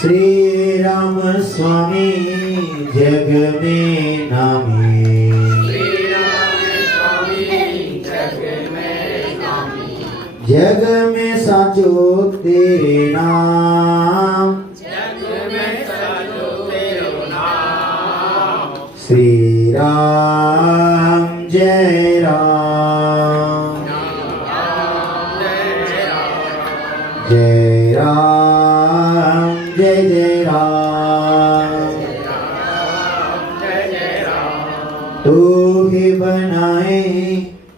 श्री राम स्वामी जग में नामी, श्री राम स्वामी जग में नामी, जग में साचो तेरे नाम, जग में साचो तेरो नाम। श्री राम जय राम, जय राम जय जय राम, तू ही बनाए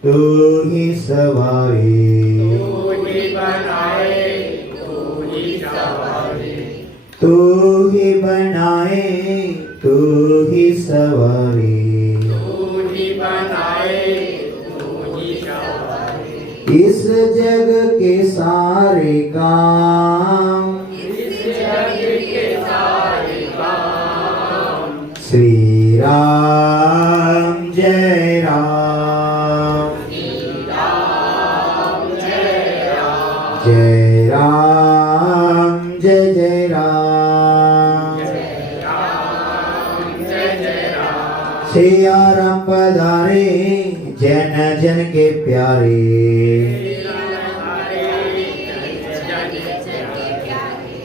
तू ही सवारी, तू ही बनाए तू ही सवारी, तू ही बनाए तू ही सवारी, तू ही बनाए तू ही सवारी। इस जग के सारे काम, इस जग के सारे काम, श्री राम जय राम, राम जय राम, जय राम जय जय राम, राम जय जय राम। सिया राम पधारे जन जन के प्यारे,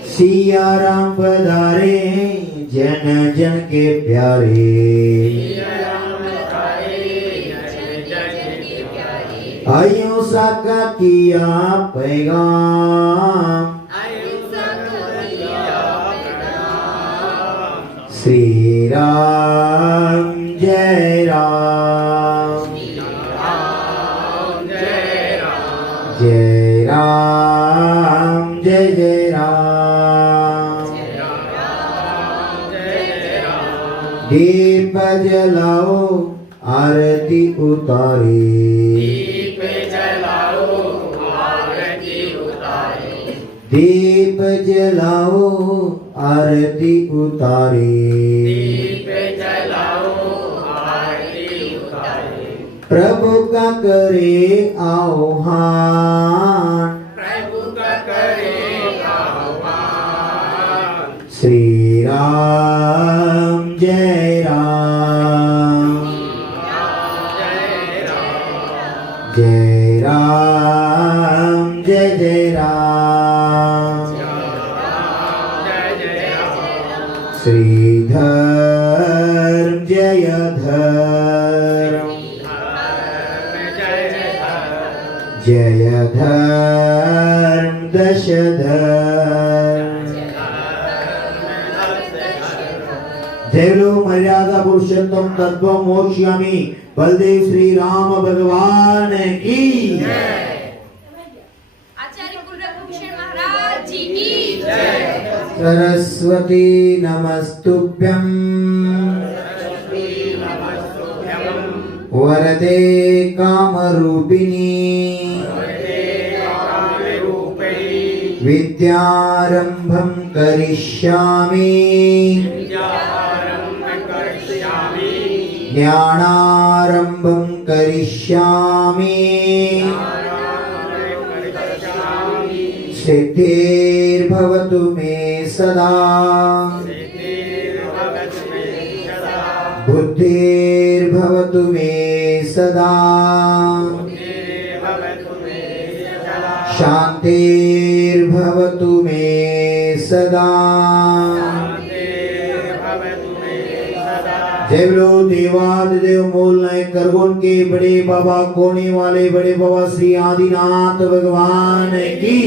सिया राम पधारे जन जन के प्यारे, अहिंसा का किया पैगाम, श्री राम जय राम, जय राम जय जय राम, दीप जलाओ आरती उतारे, दीप जलाओ आरती उतारे, दीप जलाओ आरती उतारे, दीप जलाओ आरती उतारे। प्रभु का करे आह्वान, प्रभु का करे आह्वान, श्री राम जय राम, जय राम, जय राम जय जय राम, जय जय राम, श्रीधर जय धर्म, जय धर्म दशधर्म, जय लो मर्यादा पुरुषोत्तम तत्व मोक्ष्यामि बलदेव श्री राम भगवान की आचार्य कुलभूषण महाराज जी की जय। सरस्वती नमस्तुभ्यं वरदे कामरूपिणी विद्यारंभं करिष्यामि ज्ञानारंभं करिष्यामि सिद्धिर्भवतु मे सदा बुद्धिर्भवतु मे सदा शांतिर्भवतु मे सदा। जय बोलो देवादिदेव मूल नायक करगुण के बड़े बाबा कोने वाले बड़े बाबा श्री आदिनाथ भगवान की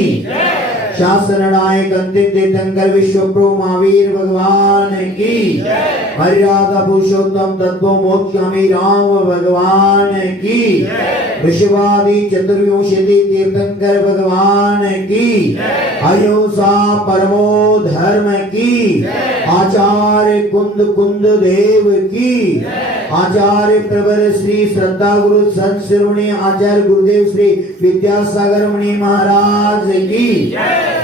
शासन नायक अंतिम तीर्थंकर विश्व प्रभु महावीर भगवान की मर्यादा पुरुषोत्तम तत्व मोक्षामि राम भगवान की विश्वादि चतुर्विंशति तीर्थंकर भगवान की अहिंसा परमो धर्म की आचार्य कुंद कुंद देव की आचार्य प्रवर श्री श्रद्धा गुरु संत शिरोमणि आचार्य गुरुदेव श्री विद्यासागर मुनि महाराज की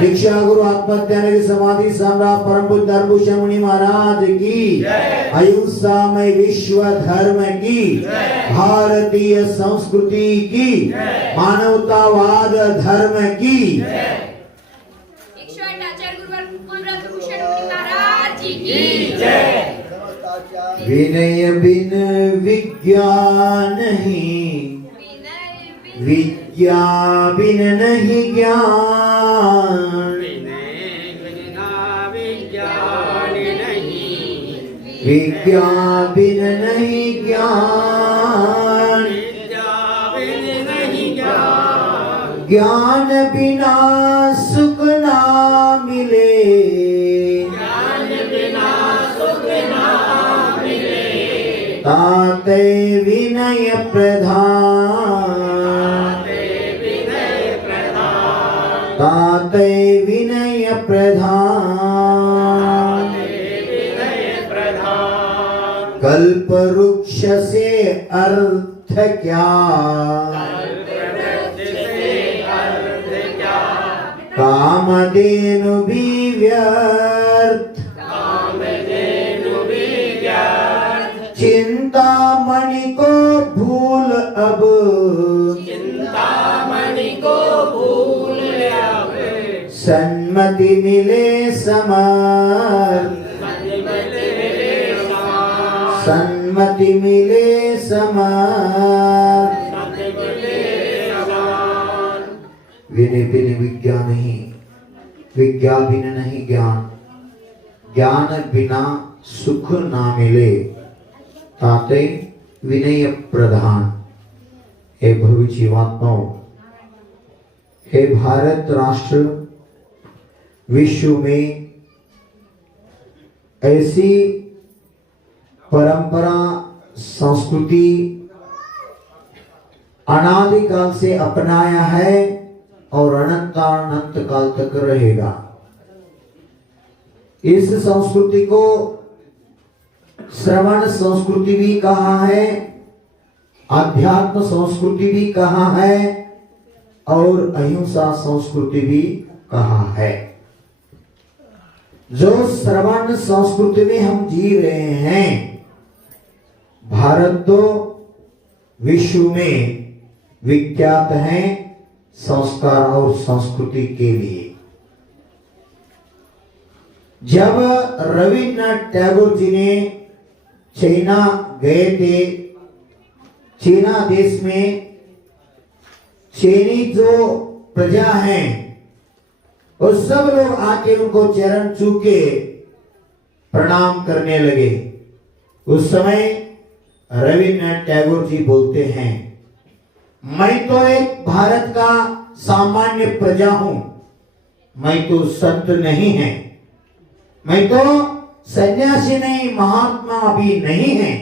दीक्षा गुरु आत्मज्ञान समाधि सम्राट परम पूज्य धर्मभूषण मुनि महाराज की अहिंसा में विश्व धर्म की भारतीय संस्कृति की मानवतावाद धर्म की आचार्य गुरु कुलभूषण की जय। विनय बिन विद्या नहीं, विद्या बिन नहीं ज्ञान, विनय बिना विज्ञान नहीं, विद्या बिन नहीं ज्ञान, विद्या बिन नहीं ज्ञान, ज्ञान बिना सुख ना मिले, ज्ञान बिना सुख ना मिले, ताते विनय प्रधान, विनय प्रधान, ताते विनय प्रधान। विनय प्रधान, कल्प वृक्ष से अर्थ क्या, कल्पवृक्ष से अर्थ क्या, कामधेनु भी व्यर्थ, कामधेनु भी व्यर्थ, चिंतामणि को भूल अब, चिंतामणि को भूल अब, सन्मति मिले समर्थ, सन्मति मिले समर्थ। विनय बिन विद्या नहीं, विद्या बिन नहीं ज्ञान, ज्ञान बिना सुख ना मिले, ताते विनय प्रधान। हे भव्य जीवात्माओं, हे भारत राष्ट्र विश्व में ऐसी परंपरा संस्कृति अनादिकाल से अपनाया है और अनंत काल तक रहेगा। इस संस्कृति को श्रवण संस्कृति भी कहा है, आध्यात्म संस्कृति भी कहा है और अहिंसा संस्कृति भी कहा है। जो श्रवण संस्कृति में हम जी रहे हैं, भारत तो विश्व में विख्यात है संस्कार और संस्कृति के लिए। जब रविन्द्रनाथ टैगोर जी ने चाइना गए थे, चीना देश में चीनी जो प्रजा है वो सब लोग आके उनको चरण छू के प्रणाम करने लगे। उस समय रविन्द्रनाथ टैगोर जी बोलते हैं, मैं तो एक भारत का सामान्य प्रजा हूं, मैं तो संत नहीं है, मैं तो सन्यासी नहीं, महात्मा भी नहीं है,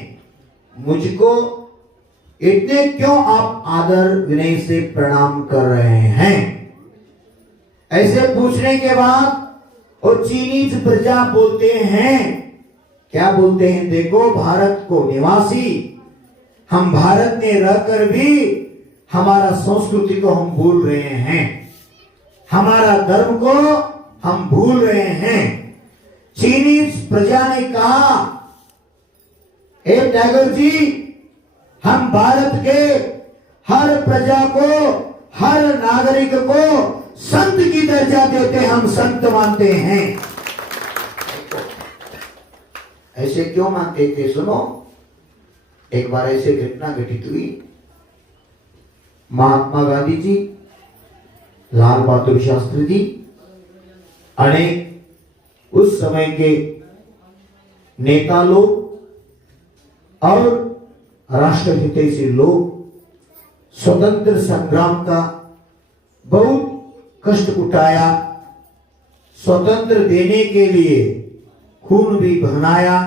मुझको इतने क्यों आप आदर विनय से प्रणाम कर रहे हैं। ऐसे पूछने के बाद वो चीनी प्रजा बोलते हैं, क्या बोलते हैं, देखो भारत को निवासी, हम भारत में रहकर भी हमारा संस्कृति को हम भूल रहे हैं, हमारा धर्म को हम भूल रहे हैं। चीनी प्रजा ने कहा, हे टैगोर जी, हम भारत के हर प्रजा को, हर नागरिक को संत की दर्जा देते, हम संत मानते हैं। ऐसे क्यों मानते थे? सुनो, एक बार ऐसे घटना घटित हुई। महात्मा गांधी जी, लाल बहादुर शास्त्री जी, अनेक उस समय के नेता लोग और राष्ट्रहितैषी लोग स्वतंत्र संग्राम का बहुत कष्ट उठाया, स्वतंत्र देने के लिए खून भी बहाया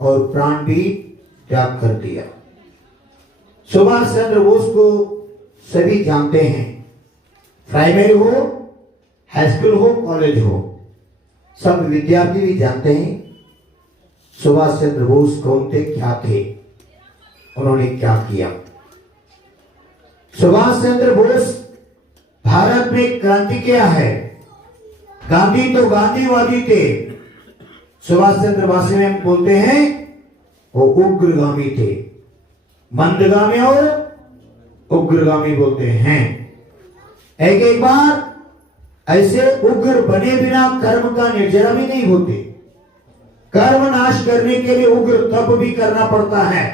और प्राण भी त्याग कर दिया। सुभाष चंद्र बोस को सभी जानते हैं, प्राइमरी हो, हाई स्कूल हो, कॉलेज हो, सब विद्यार्थी भी जानते हैं सुभाष चंद्र बोस कौन थे, क्या थे, उन्होंने क्या किया। सुभाष चंद्र बोस भारत में क्रांति क्या है। गांधी तो गांधीवादी थे, सुभाष चंद्र भाषा में हम बोलते हैं वो उग्रगामी थे, मंदगामी और उग्रगामी बोलते हैं। एक बार ऐसे उग्र बने बिना कर्म का निर्जरा भी नहीं होते। कर्म नाश करने के लिए उग्र तप भी करना पड़ता है।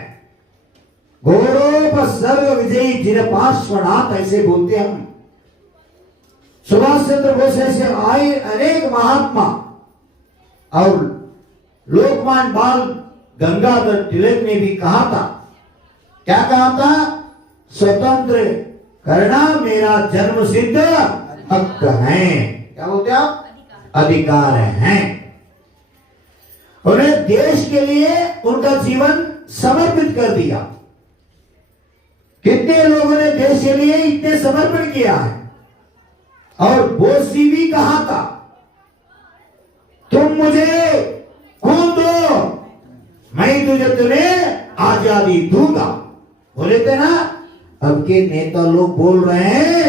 घोरों सर्व विजयी जिन पार्श्वनाथ ऐसे बोलते हम। सुभाष चंद्र बोस ऐसे आए अनेक महात्मा और लोकमान बाल गंगाधर तिलक ने भी कहा था, क्या कहा था? स्वतंत्र करना मेरा जन्म सिद्ध हक है। क्या बोलते आप? अधिकार हैं। उन्हें देश के लिए उनका जीवन समर्पित कर दिया। कितने लोगों ने देश के लिए इतने समर्पण किया है। और बोस जी भी कहा था, तुम मुझे खून दो, मैं तुझे तुम्हें आजादी दूंगा। बोले थे ना। अब के नेता लोग बोल रहे हैं,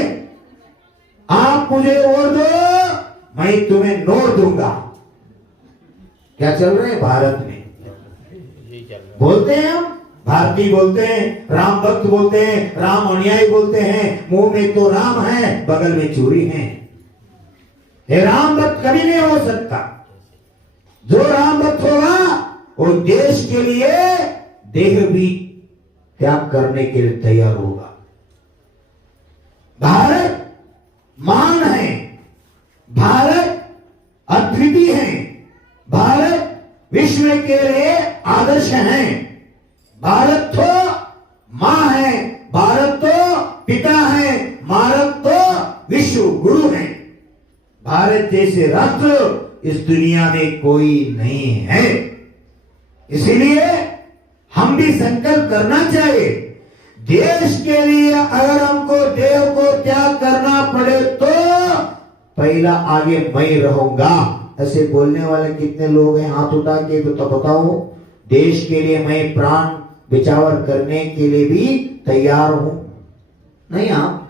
आप मुझे वोट दो, मैं तुम्हें नोट दूंगा। क्या चल रहे हैं भारत में? बोलते हैं हम भारतीय, बोलते हैं राम भक्त, बोलते हैं राम अनुयायी, बोलते हैं मुंह में तो राम है, बगल में चोरी है। ये राम भक्त कभी नहीं हो सकता। जो राम भक्त होगा वो देश के लिए देह भी त्याग करने के लिए तैयार होगा। भारत महान है, भारत अद्वितीय है, भारत विश्व के लिए आदर्श है। भारत तो मां है, भारत तो पिता है, भारत तो विश्व गुरु है। भारत जैसे राष्ट्र इस दुनिया में कोई नहीं है। इसीलिए हम भी संकल्प करना चाहिए, देश के लिए अगर हमको देह को त्याग करना पड़े तो पहला आगे मैं रहूंगा। ऐसे बोलने वाले कितने लोग हैं? हाथ उठा के तो बताओ। देश के लिए मैं प्राण बिचावर करने के लिए भी तैयार हूं। नहीं आप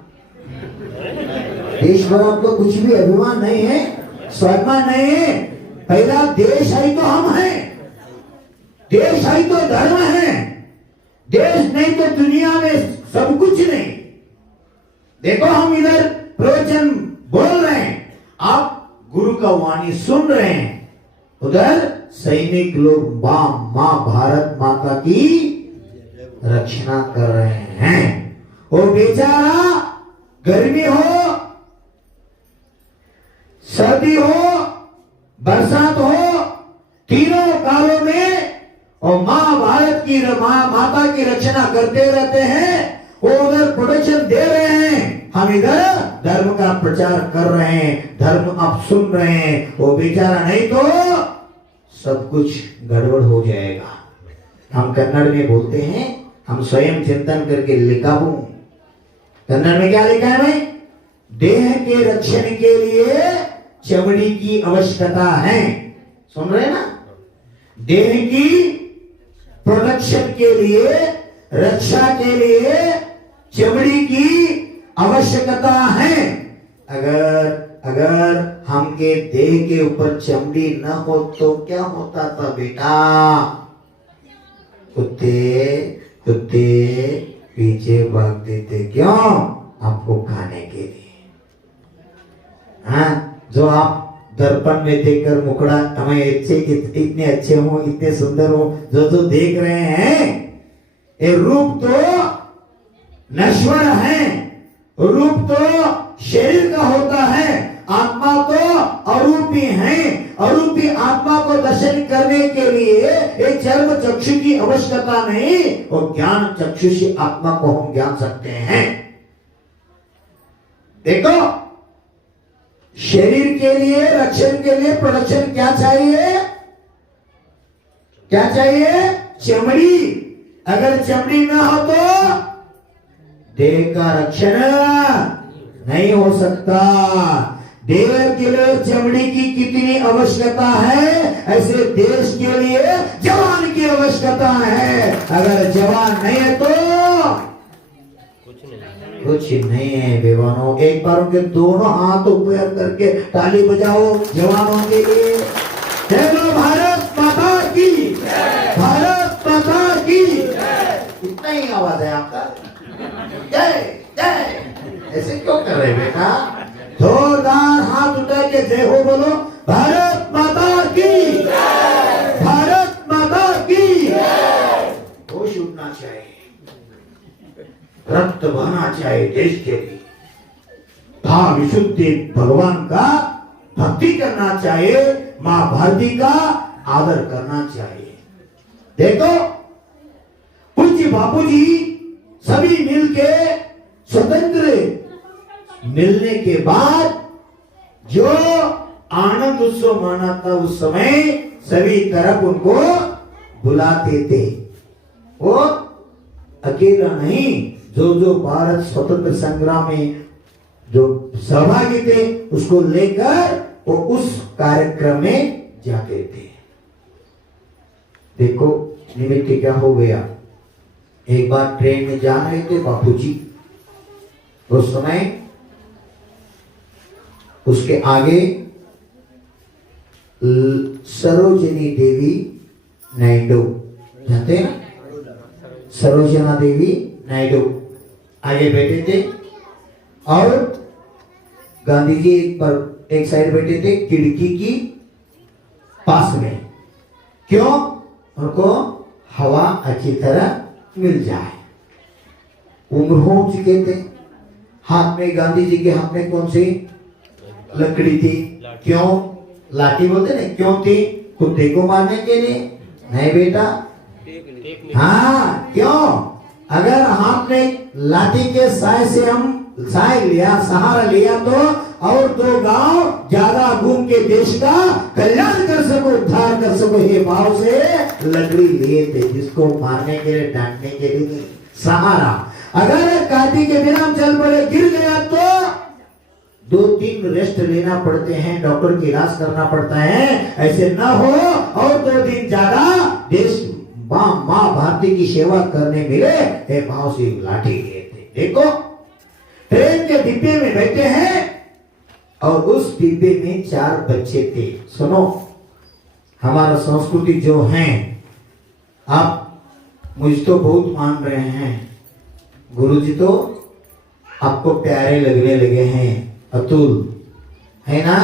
देश पर आपको कुछ भी अभिमान नहीं है, स्वाभिमान नहीं है। पहला देश है तो हम हैं, देश है तो धर्म है, देश नहीं तो दुनिया में सब कुछ नहीं। देखो हम इधर प्रवचन बोल रहे हैं, आप गुरु का वाणी सुन रहे हैं, उधर सैनिक लोग मां भारत माता की रक्षा कर रहे हैं। वो बेचारा गर्मी हो, सर्दी हो, बरसात हो, तीनों कालों में और मां भारत की माता की रक्षा करते रहते हैं। वो उधर प्रोटेक्शन दे रहे हैं, हम इधर धर्म का प्रचार कर रहे हैं, धर्म आप सुन रहे हैं। वो बेचारा नहीं तो सब कुछ गड़बड़ हो जाएगा। हम कन्नड़ में बोलते हैं, हम स्वयं चिंतन करके लिखा हूं। कन्नड़ में क्या लिखा है भाई? देह के रक्षण के लिए चमड़ी की आवश्यकता है। सुन रहे ना? देह की प्रोटेक्शन के लिए, रक्षा के लिए चमड़ी की आवश्यकता है। अगर हमके देह के ऊपर चमड़ी न हो तो क्या होता था बेटा? कुत्ते पीछे भागते थे। क्यों? आपको खाने के लिए। हाँ, जो आप दर्पण में देखकर मुखड़ा हमें इतने अच्छे हो, इतने सुंदर हो, जो देख रहे हैं, ये रूप तो नश्वर है, रूप तो शरीर का होता है, आत्मा तो अरूपी है। अरूपी आत्मा को दर्शन करने के लिए एक चर्म चक्षु की आवश्यकता नहीं, और ज्ञान चक्षु से आत्मा को हम जान सकते हैं। देखो, शरीर के लिए, रक्षण के लिए, प्रोडक्शन क्या चाहिए? क्या चाहिए? चमड़ी। अगर चमड़ी ना हो तो देह का रक्षण नहीं हो सकता। देह के लिए चमड़ी की कितनी आवश्यकता है, ऐसे देश के लिए जवान की आवश्यकता है। अगर जवान नहीं है तो कुछ नहीं है बेवानों। एक बार उनके दोनों हाथ ऊपर करके ताली बजाओ जवानों के लिए। जय बोलो भारत माता की, भारत माता की। इतना ही आवाज है आपका? जय जय। ऐसे क्यों कर रहे बेटा? जोरदार हाथ उठा के जय हो बोलो। भारत माता की। रक्त बहना चाहिए देश के लिए, भाव विशुद्धि भगवान का भक्ति करना चाहिए, माँ भारती का आदर करना चाहिए। देखो पूज्य बापूजी सभी मिलके स्वतंत्र मिलने के बाद जो आनंद उत्सव माना था, उस समय सभी तरफ उनको बुलाते थे। वो अकेला नहीं, जो जो भारत स्वतंत्र संग्राम में जो सहभागी थे उसको लेकर वो उस कार्यक्रम में जाते थे। देखो निमित्त क्या हो गया, एक बार ट्रेन में जा रहे थे बापूजी, उस समय उसके आगे सरोजिनी देवी नायडू जानते हैं, सरोजना देवी नायडू आगे बैठे थे और गांधी जी एक साइड बैठे थे खिड़की की पास में। क्यों? उनको हवा अच्छी तरह मिल जाए। उम्र हो चुके थे, हाथ में गांधी जी के हाथ में कौन सी लकड़ी थी? क्यों? लाठी बोलते ना, क्यों थी? कुत्ते को मारने के लिए नहीं बेटा। हाँ, क्यों? अगर हाथ में लाठी के साय से हम सहारा लिया तो और दो गांव ज्यादा घूम के देश का कल्याण कर सको, उद्धार कर सको, ये भाव से लकड़ी लिए थे, जिसको मारने के लिए, डांटने के लिए नहीं, सहारा। अगर काटी के बिना चल पड़े, गिर गया तो 2-3 रेस्ट लेना पड़ते हैं, डॉक्टर की इलाज करना पड़ता है। ऐसे न हो और 2 दिन ज्यादा देश माँ भारती की सेवा करने मिले, हे भाव से लाठी लिए थे। देखो ट्रेन के डिब्बे में बैठे हैं और उस डिब्बे में 4 बच्चे थे। सुनो, हमारा संस्कृति जो है, आप मुझ तो बहुत मान रहे हैं, गुरुजी तो आपको प्यारे लगने लगे हैं, अतुल है ना,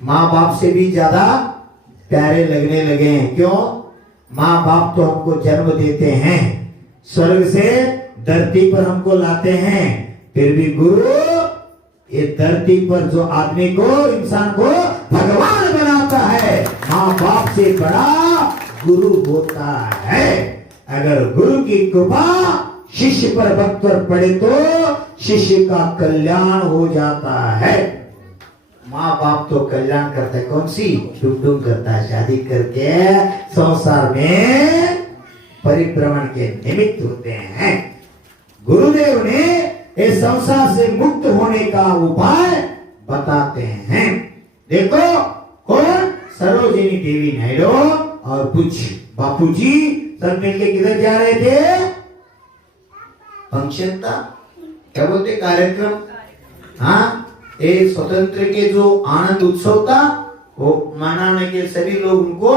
माँ बाप से भी ज्यादा प्यारे लगने लगे हैं। क्यों? माँ बाप तो हमको जन्म देते हैं, स्वर्ग से धरती पर हमको लाते हैं, फिर भी गुरु ये धरती पर जो आदमी को, इंसान को भगवान बनाता है, माँ बाप से बड़ा गुरु होता है। अगर गुरु की कृपा शिष्य पर भक्त पर पड़े तो शिष्य का कल्याण हो जाता है। माँ बाप तो कल्याण करता है, कौन सी डुम करता है, शादी करके संसार में परिभ्रमण के निमित्त होते हैं। गुरुदेव ने इस संसार से मुक्त होने का उपाय बताते हैं। देखो कौन? सरोजिनी देवी नायडू और कुछ बापूजी सब मिलके किधर जा रहे थे? फंक्शन था, क्या बोलते, कार्यक्रम। हाँ, एक स्वतंत्र के जो आनंद उत्सव था वो मनाने के सभी लोग उनको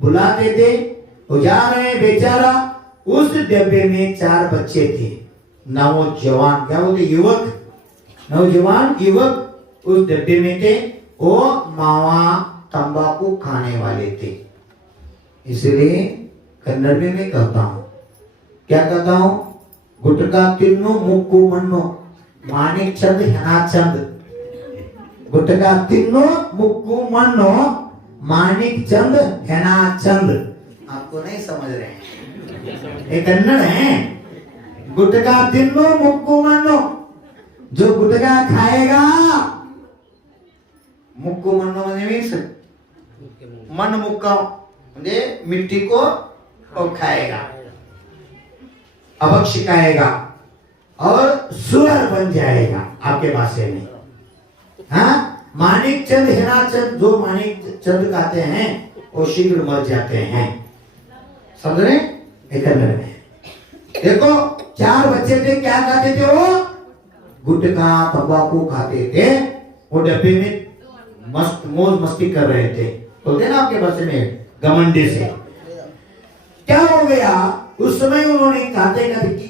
बुलाते थे। वो जा रहे हैं, बेचारा उस डब्बे में 4 बच्चे थे, नौजवान, क्या बोलते, युवक, नौजवान युवक उस डब्बे में थे। वो मावा तंबाकू खाने वाले थे। इसलिए कन्नड़ में मैं कहता हूँ, क्या कहता हूँ? गुटका तिन्नो मुक्कू मन्नो मानिक चंद हेना चंद। गुटका तिन्नो मुक्कू मन्नो मानिक चंद हेना चंद। आपको नहीं समझ रहे हैं, ये कन्नड़ है। गुटका तिन्नो मुक्कू मन्नो, जो गुटका खाएगा, मुक्कू मन्नो मीन्स मन मुक्का, मिट्टी को खाएगा, अभक्ष खाएगा और सुअर बन जाएगा आपके भाषा में। हाँ, मानिक चंद हेना चंद, जो मानिक चंद खाते हैं वो शीघ्र मर जाते हैं। समझ रहे? देखो 4 बच्चे थे, क्या खाते थे वो? गुटखा तंबाकू खाते थे। वो डब्बे में मस्त मौज मस्ती कर रहे थे, बोलते ना आपके भाषा में, घमंडी से। क्या हो गया? उस समय उन्होंने खाते खाते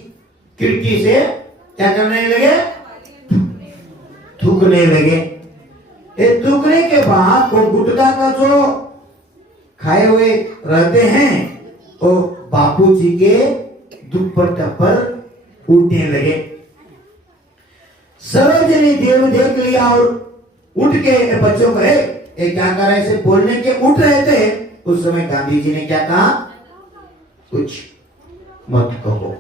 खिड़की से क्या करने लगे? थूकने लगे। थूकने के बाद वो गुटखा का जो खाए हुए रहते हैं वो बापूजी के दुपट्टे पर उठने लगे। सरोजनी देव देख लिया और उठ के बच्चों को ये क्या कर रहे से बोलने के उठ रहे थे। उस समय गांधी जी ने क्या कहा, कुछ मत कहो,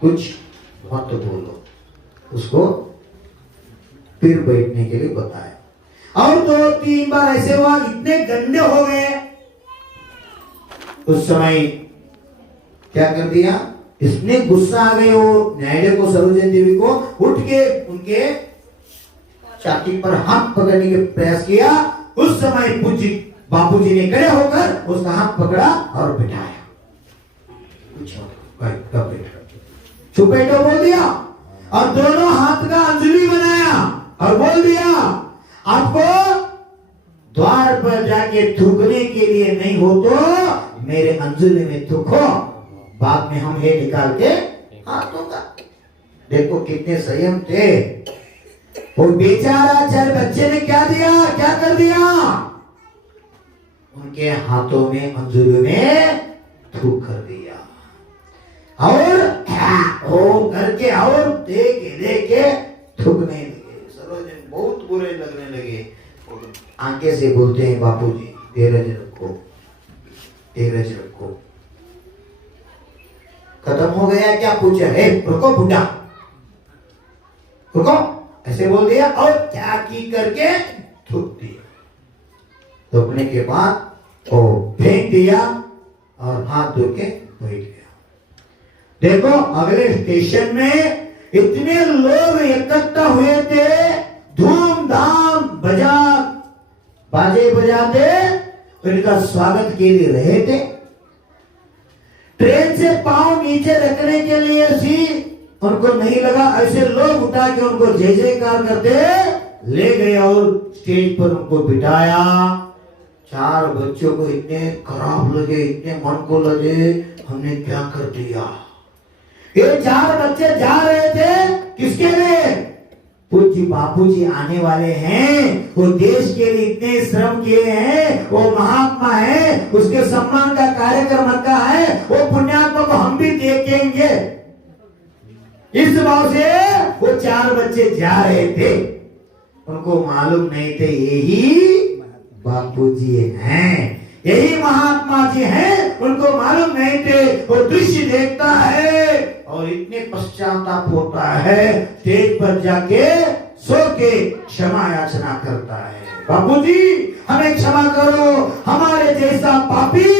कुछ मत बोलो, उसको फिर बैठने के लिए बताया। और 2-3 बार ऐसे हुआ, इतने गंदे हो गए। उस समय क्या कर दिया, इसने गुस्सा आ गए वो न्यायालय को, सरोजनी देवी को, उठ के उनके छाती पर हाथ पकड़ने के प्रयास किया। उस समय पूज्य बापूजी ने खड़े होकर उसका हाथ पकड़ा और बिठाया। चुप बैठो बोल दिया और दोनों हाथ का अंजलि बनाया और बोल दिया, आपको द्वार पर जाके थूकने के लिए नहीं हो तो मेरे अंजलि में थूको, बाद में हम ये निकाल के हाथ दूंगा। देखो कितने संयम थे। वो बेचारा 4 बच्चे ने क्या दिया, क्या कर दिया, उनके हाथों में अंजलि में थूक कर दिया और वो करके और देखे थूकने लगे। सरोजनी बहुत बुरे लगने लगे। आगे से बोलते हैं, बापूजी धीरज रखो, धीरज रखो। खत्म हो गया क्या, पूछा है, रुको बुढ़ा, रुको, ऐसे बोल दिया और क्या की करके थूक दिया। थूकने के बाद वो फेंक दिया और हाथ धो के बैठ गया। देखो अगले स्टेशन में इतने लोग इकट्ठा हुए थे, धूमधाम बाजे बजाते उनका स्वागत के लिए रहे थे। ट्रेन से पांव नीचे रखने के लिए सी उनको नहीं लगा, ऐसे लोग उठा के उनको जय जयकार करते ले गए और स्टेज पर उनको बिठाया। 4 बच्चों को इतने खराब लगे, इतने मन को लगे, हमने क्या कर दिया। ये 4 बच्चे जा रहे थे किसके लिए, पूज्य बापूजी आने वाले हैं, वो देश के लिए इतने श्रम किए हैं, वो महात्मा है, उसके सम्मान का कार्यक्रम रखा है, वो पुण्यात्मा को हम भी देखेंगे। इस भाव से वो 4 बच्चे जा रहे थे। उनको मालूम नहीं थे यही बापूजी हैं, यही महात्मा जी हैं। उनको मालूम नहीं थे। वो दृश्य देखता है और इतने पश्चाताप होता है, स्टेज पर जाके सो के क्षमा याचना करता है, बापूजी हमें क्षमा करो, हमारे जैसा पापी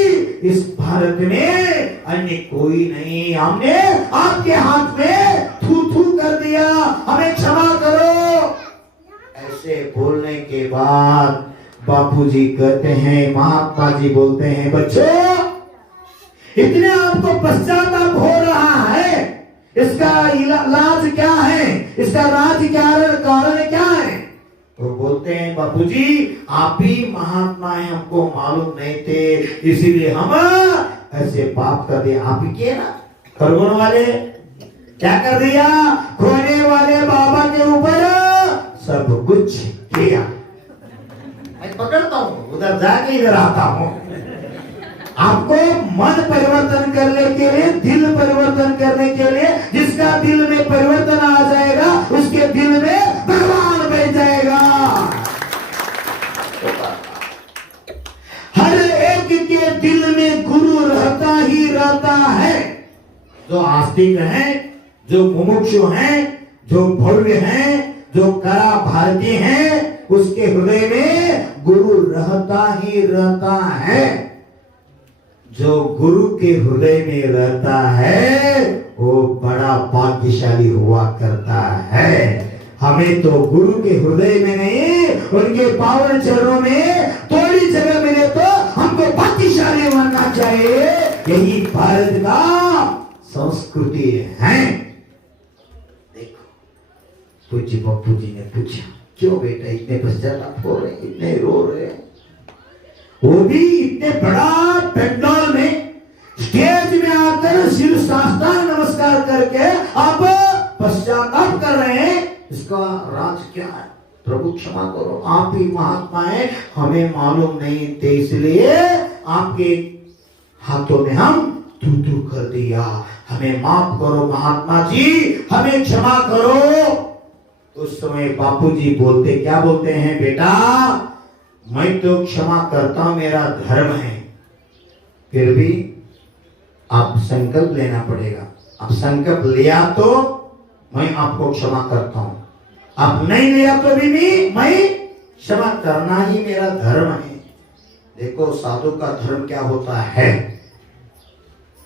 इस भारत में अन्य कोई नहीं, हमने आपके हाथ में थू थू कर दिया, हमें क्षमा करो। ऐसे बोलने के बाद बापूजी कहते हैं, महात्मा जी बोलते हैं, बच्चों इतने आपको पश्चाताप हो रहा है, इसका इलाज क्या है, इसका राज कारण क्या है। तो बोलते हैं, बापूजी आप ही महात्मा हैं, हमको मालूम नहीं थे, इसीलिए हम ऐसे पाप कर दिए। आप ही किए ना, खरगोन वाले क्या कर दिया, खोने वाले बाबा के ऊपर सब कुछ किया। मैं पकड़ता हूँ, उधर जाके इधर आता हूँ। आपको मन परिवर्तन करने के लिए, दिल परिवर्तन करने के लिए, जिसका दिल में परिवर्तन आ जाएगा उसके दिल में भगवान बैठ जाएगा। हर एक के दिल में गुरु रहता ही रहता है। जो आस्तिक हैं, जो मुमुक्षु हैं, जो भव्य हैं, जो करा भारतीय हैं, उसके हृदय में गुरु रहता ही रहता है। जो गुरु के हृदय में रहता है वो बड़ा भाग्यशाली हुआ करता है। हमें तो गुरु के हृदय में नहीं, उनके पावन चरणों में थोड़ी जगह मिले तो हमको भाग्यशाली बनना चाहिए। यही भारत का संस्कृति है। देखो पूज्य बापू जी ने पूछा, क्यों बेटा इतने पश्चाताप हो रहे, इतने रो रहे, वो भी इतने बड़ा पंडाल में स्टेज में आकर सिर साष्टांग नमस्कार करके आप पश्चाताप कर रहे हैं, इसका राज क्या है। प्रभु क्षमा करो, आप ही महात्मा है, हमें मालूम नहीं थे, इसलिए आपके हाथों में हम तू कर दिया, हमें माफ करो महात्मा जी, हमें क्षमा करो। उस समय बापूजी बोलते, क्या बोलते हैं, बेटा मैं तो क्षमा करता हूं, मेरा धर्म है, फिर भी आप संकल्प लेना पड़ेगा। आप संकल्प लिया तो मैं आपको क्षमा करता हूं, आप नहीं लिया तो भी मैं क्षमा करना ही मेरा धर्म है। देखो साधु का धर्म क्या होता है।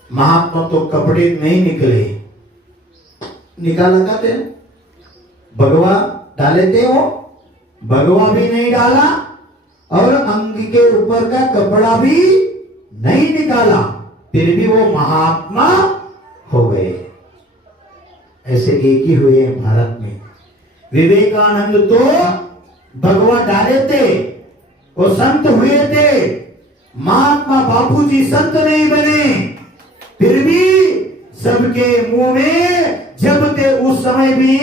महात्मा तो कपड़े नहीं निकले, निकाला करते, भगवा डाले थे, वो भगवा भी नहीं डाला और अंग के ऊपर का कपड़ा भी नहीं निकाला, फिर भी वो महात्मा हो गए। ऐसे एक ही हुए हैं भारत में। विवेकानंद तो भगवा डाले थे, वो संत हुए थे। महात्मा बापूजी संत नहीं बने, फिर भी सबके मुंह में जब थे उस समय भी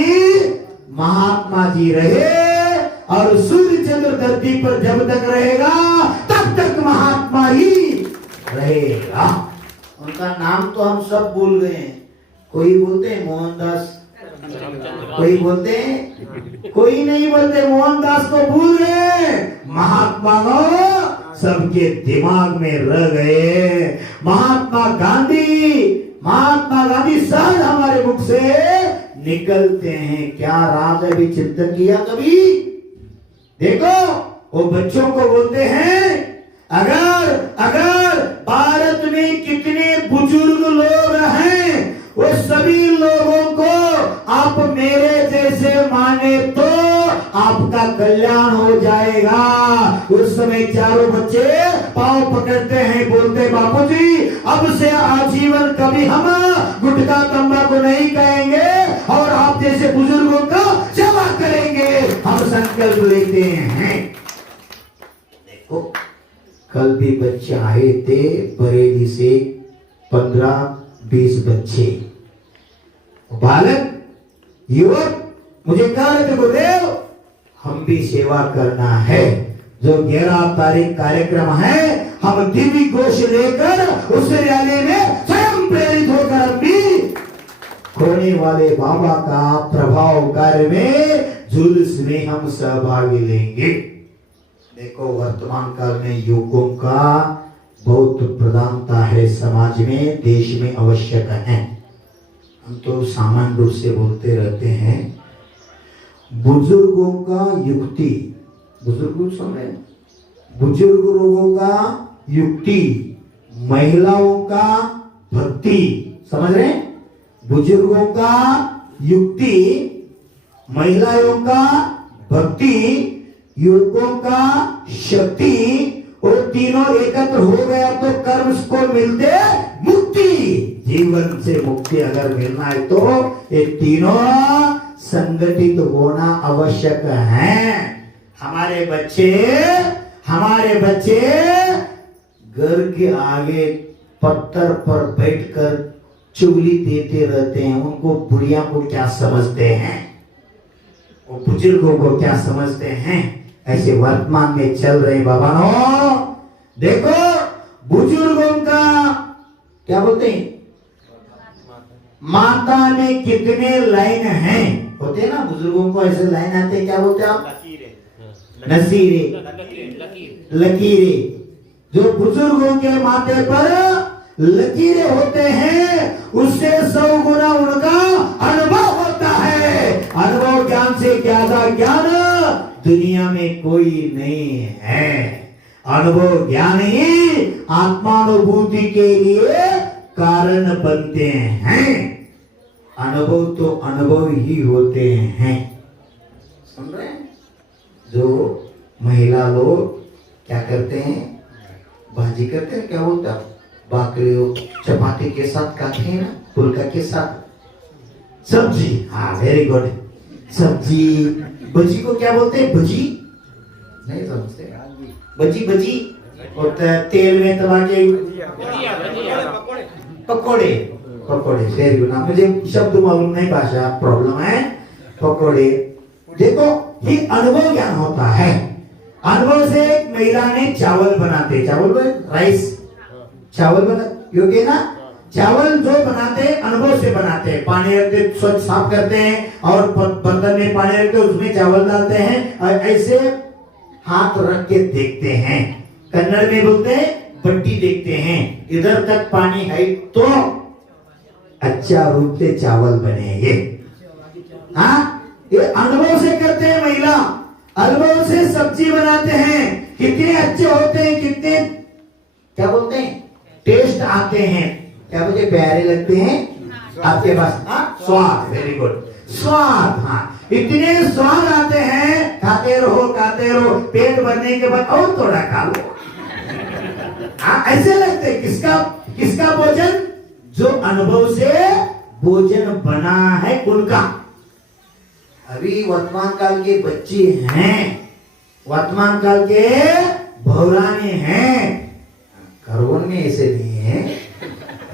महात्मा जी रहे, और सूर्य चंद्र धरती पर जब तक रहेगा तब तक महात्मा ही रहेगा। उनका नाम तो हम सब भूल गए हैं। कोई बोलते हैं मोहनदास, कोई बोलते हैं, कोई नहीं बोलते, मोहनदास को भूल गए, महात्मा को सबके दिमाग में रह गए। महात्मा गांधी सहज हमारे मुख से निकलते हैं। क्या रात अभी चिंतन किया कभी? देखो वो बच्चों को बोलते हैं, अगर भारत में कितने बुजुर्ग लोग हैं, वो सभी लोगों को आप मेरे जैसे माने तो आपका कल्याण हो जाएगा। उस समय चारों बच्चे पांव पकड़ते हैं, बोलते बापूजी अब से आजीवन कभी हम गुटखा तंबाकू नहीं कहेंगे और आप जैसे बुजुर्गों का सेवा करेंगे, हम संकल्प लेते हैं। देखो कल भी बच्चे आए थे बरेली से, 15-20 बच्चे, बालक युवक, मुझे कहा थे गुरुदेव हम भी सेवा करना है। जो 11 तारीख कार्यक्रम है, हम दिव्य घोष लेकर उस रैली में स्वयं प्रेरित होकर हम भी खोने वाले बाबा का प्रभाव कार्य में जुलूस में हम सहभागी लेंगे। देखो वर्तमान काल में युवकों का बहुत प्रधानता है, समाज में देश में आवश्यक है। हम तो सामान्य रूप से बोलते रहते हैं, बुजुर्गों का युक्ति, बुजुर्गों समय बुजुर्ग लोगों का युक्ति, महिलाओं का भक्ति, समझ रहे? बुजुर्गों का युक्ति, महिलाओं का भक्ति, युवकों का शक्ति, और तीनों एकत्र हो गया तो कर्म को मिलते मुक्ति। जीवन से मुक्ति अगर मिलना है तो ये तीनों संगठित होना आवश्यक है। हमारे बच्चे घर के आगे पत्थर पर बैठकर चुगली देते रहते हैं। उनको बुढ़िया को क्या समझते हैं, वो बुजुर्गों को क्या समझते हैं? ऐसे वर्तमान में चल रहे बाबा नो। देखो बुजुर्गों का क्या बोलते हैं, माता में कितने लाइन हैं, होते ना बुजुर्गों को ऐसे लाइन आते हैं, क्या बोलते हैं आप? नसीरे, लकीरे। जो बुजुर्गों के माथे पर लकीरें होते हैं, उससे 100 गुना उनका अनुभव होता है। अनुभव ज्ञान से ज्यादा ज्ञान दुनिया में कोई नहीं है। अनुभव ज्ञान ही आत्मानुभूति के लिए कारण बनते हैं। अनुभव तो अनुभव ही होते हैं। सुन रहे हैं? जो महिला लोग क्या करते हैं, भाजी करते हैं, क्या बोलते हैं, बाकरी चपाती के साथ खाते हैं ना, फुल्का के साथ सब्जी। हाँ वेरी गुड, सब्जी। बजी को क्या बोलते हैं? बजी नहीं समझते? बजी और तेल में तवा के पकोड़े। Very good. मुझे शब्द मालूम नहीं, भाषा प्रॉब्लम है। पकोड़े। देखो ये अनुभव ज्ञान होता है। अनुभव से एक महिला ने चावल बनाते, चावल राइस, चावल बना योग्य ना, चावल जो बनाते हैं अनुभव से बनाते हैं, पानी रखते स्वच्छ साफ करते हैं और बर्तन में पानी रखते उसमें चावल डालते हैं और ऐसे हाथ रख के देखते हैं। कन्नड़ में बोलते हैं बट्टी देखते हैं, इधर तक पानी है तो अच्छा रूप से चावल बनेंगे। हाँ, ये अनुभव से करते हैं महिला, अनुभव से सब्जी बनाते हैं, कितने अच्छे होते हैं, कितने क्या बोलते हैं टेस्ट आते हैं, क्या बोलते प्यारे लगते हैं आपके पास। हाँ, स्वाद, वेरी गुड, स्वाद। हाँ, इतने स्वाद आते हैं, खाते रहो, पेट भरने के बाद और थोड़ा खा लो। हाँ, ऐसे लगते हैं। किसका भोजन? जो अनुभव से भोजन बना है उनका। अभी वर्तमान काल के बच्चे हैं, वर्तमान काल के बहुरानी हैं, खरगोन में ऐसे नहीं है,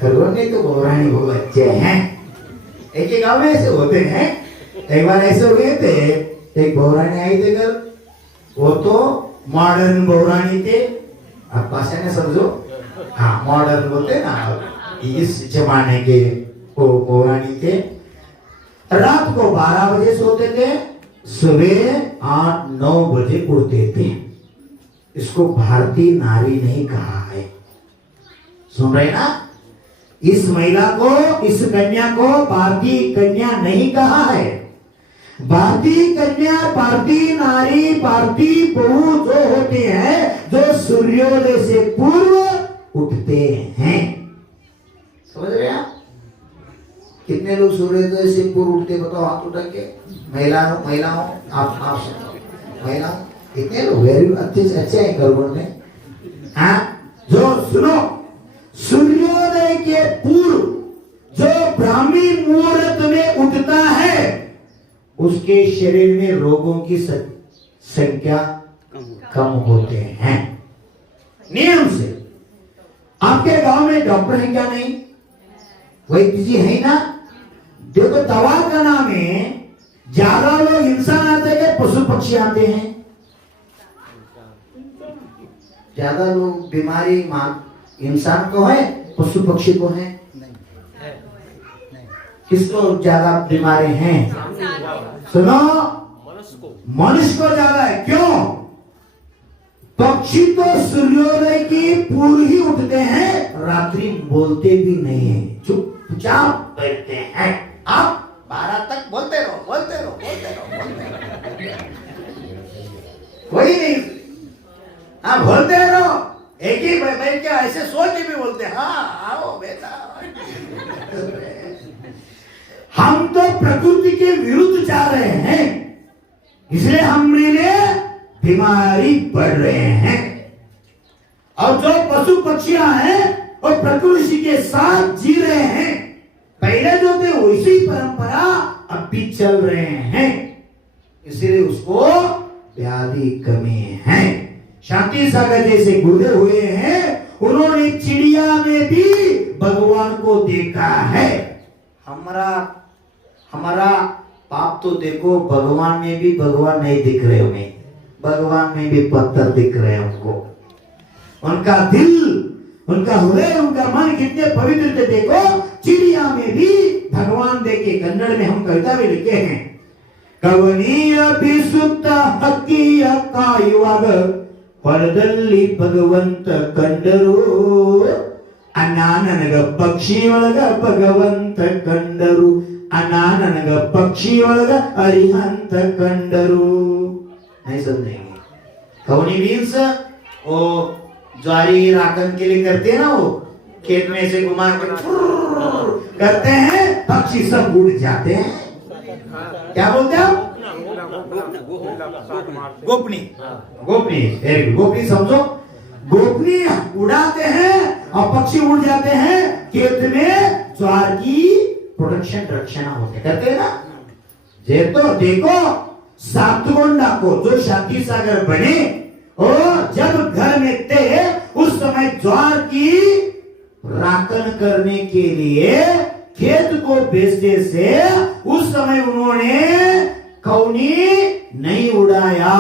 खरगोन में तो बहुरानी बहुत अच्छे हैं। एक गांव में ऐसे होते हैं। एक बार ऐसे हो गए थे, एक बहुरानी आई थे घर, वो तो मॉडर्न बहुरानी थे, आप भाषा में समझो। हाँ, मॉडर्न बोलते ना, इस जमाने के वो बहुरानी थे। रात को 12 बजे सोते थे, सुबह 8-9 बजे उठते थे। इसको भारतीय नारी नहीं कहा है, सुन रहे ना? इस महिला को, इस कन्या को भारतीय कन्या नहीं कहा है। भारतीय कन्या, भारतीय नारी, भारतीय बहू जो होते हैं, जो सूर्योदय से पूर्व उठते हैं। समझ रहे हैं आप? कितने लोग सूर्योदय से पूर्व उठते बताओ हाथ उठा के। महिलाओं आप महिलाओं कितने लोग? वेरी अच्छे हैं खरगोन में। हाँ, जो सुनो, सूर्योदय के पूर्व जो ब्राह्मी मुहूर्त में उठता है उसके शरीर में रोगों की संख्या कम होते हैं नियम से। आपके गांव में डॉक्टर है क्या? नहीं, वैद्य जी है ना? देखो, दवा का नाम है, ज्यादा लोग इंसान आते हैं, पशु पक्षी आते हैं। ज्यादा लोग बीमारी इंसान को है, पशु पक्षी को है? किसको ज्यादा बीमारी हैं? सुनो, मनुष्य को ज्यादा है। क्यों? पक्षी तो सूर्योदय की पूर्व ही उठते हैं, रात्रि बोलते भी नहीं है, चुपचाप बैठते हैं। आप 12 तक बोलते रहो। कोई नहीं, हाँ बोलते रहो, एक ही बैठ के ऐसे सोच के भी बोलते हैं, हाँ आओ बेटा। हम तो प्रकृति के विरुद्ध जा रहे हैं, इसलिए हमारे बीमारी बढ़ रहे हैं। और जो पशु पक्षियां हैं वो प्रकृति के साथ जी रहे हैं, पहले जो थे वैसी परंपरा अब भी चल रहे हैं, इसलिए उसको व्याधि कमी है। शांति सागर जैसे गुरुदेव हुए हैं, उन्होंने चिड़िया में भी भगवान को देखा है। हमारा पाप तो देखो, भगवान में भी भगवान नहीं दिख रहे उन्हें, भगवान में भी पत्थर दिख रहे हैं उनको। उनका दिल, उनका हृदय, उनका मन कितने पवित्र थे देखो। चिड़िया में भी भगवान देखे। कन्नड़ में हम कविता भी लिखे हैं, कवनीय भी सुತ್ತ हक्किಯ ಕಾಯುವಾಗ ಹೊಲದಲ್ಲಿ ಭಗವಂತ ಕಂಡರು, ಅಣ್ಣ ನನಗ ಪಕ್ಷಿಯೊಳಗ ಭಗವಂತ ಕಂಡರು, ಅಣ್ಣ ನನಗ ಪಕ್ಷಿಯೊಳಗ ಅರಿಹಂತ ಕಂಡರು। नहीं समझेंगे। कवनी मीन्स वो ज्वारी राखन के लिए करते हैं ना, वो खेत में से घुमा करते हैं, पक्षी सब उड़ जाते हैं। क्या बोलते हैं आप? गोपनी, गोपनी समझो। गोपनी उड़ाते हैं और पक्षी उड़ जाते हैं, खेत में ज्वार की प्रोडक्शन रक्षण होते करते हैं ना। ये तो देखो, सातगोंडा को जो शांति सागर बने और जब घर में थे उस समय ज्वार की राखन करने के लिए खेत को बेचते से उस समय उन्होंने कौनी नहीं उड़ाया।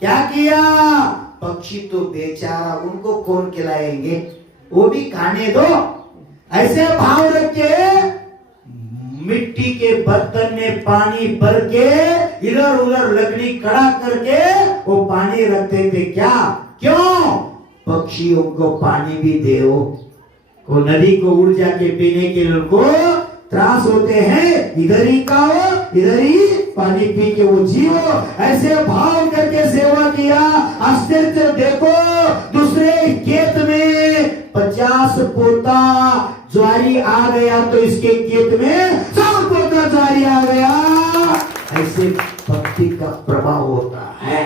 क्या किया? पक्षी तो बेचारा, उनको कौन खिलाएंगे, वो भी खाने दो, ऐसे भाव रख के मिट्टी के बर्तन में पानी भर के इधर उधर लकड़ी कड़ा करके वो पानी रखते थे। क्या क्यों? पक्षियों को पानी भी दो, वो नदी को उड़ जाके पीने के लिए उनको त्रास होते हैं, इधर ही खाओ इधर ही पानी पी के वो जियो। ऐसे भाव करके सेवा किया। आश्चर्य देखो, दूसरे खेत में 50 पोता ज्वारी आ गया तो इसके खेत में 100 पोता ज्वारी आ गया। ऐसे भक्ति का प्रभाव होता है।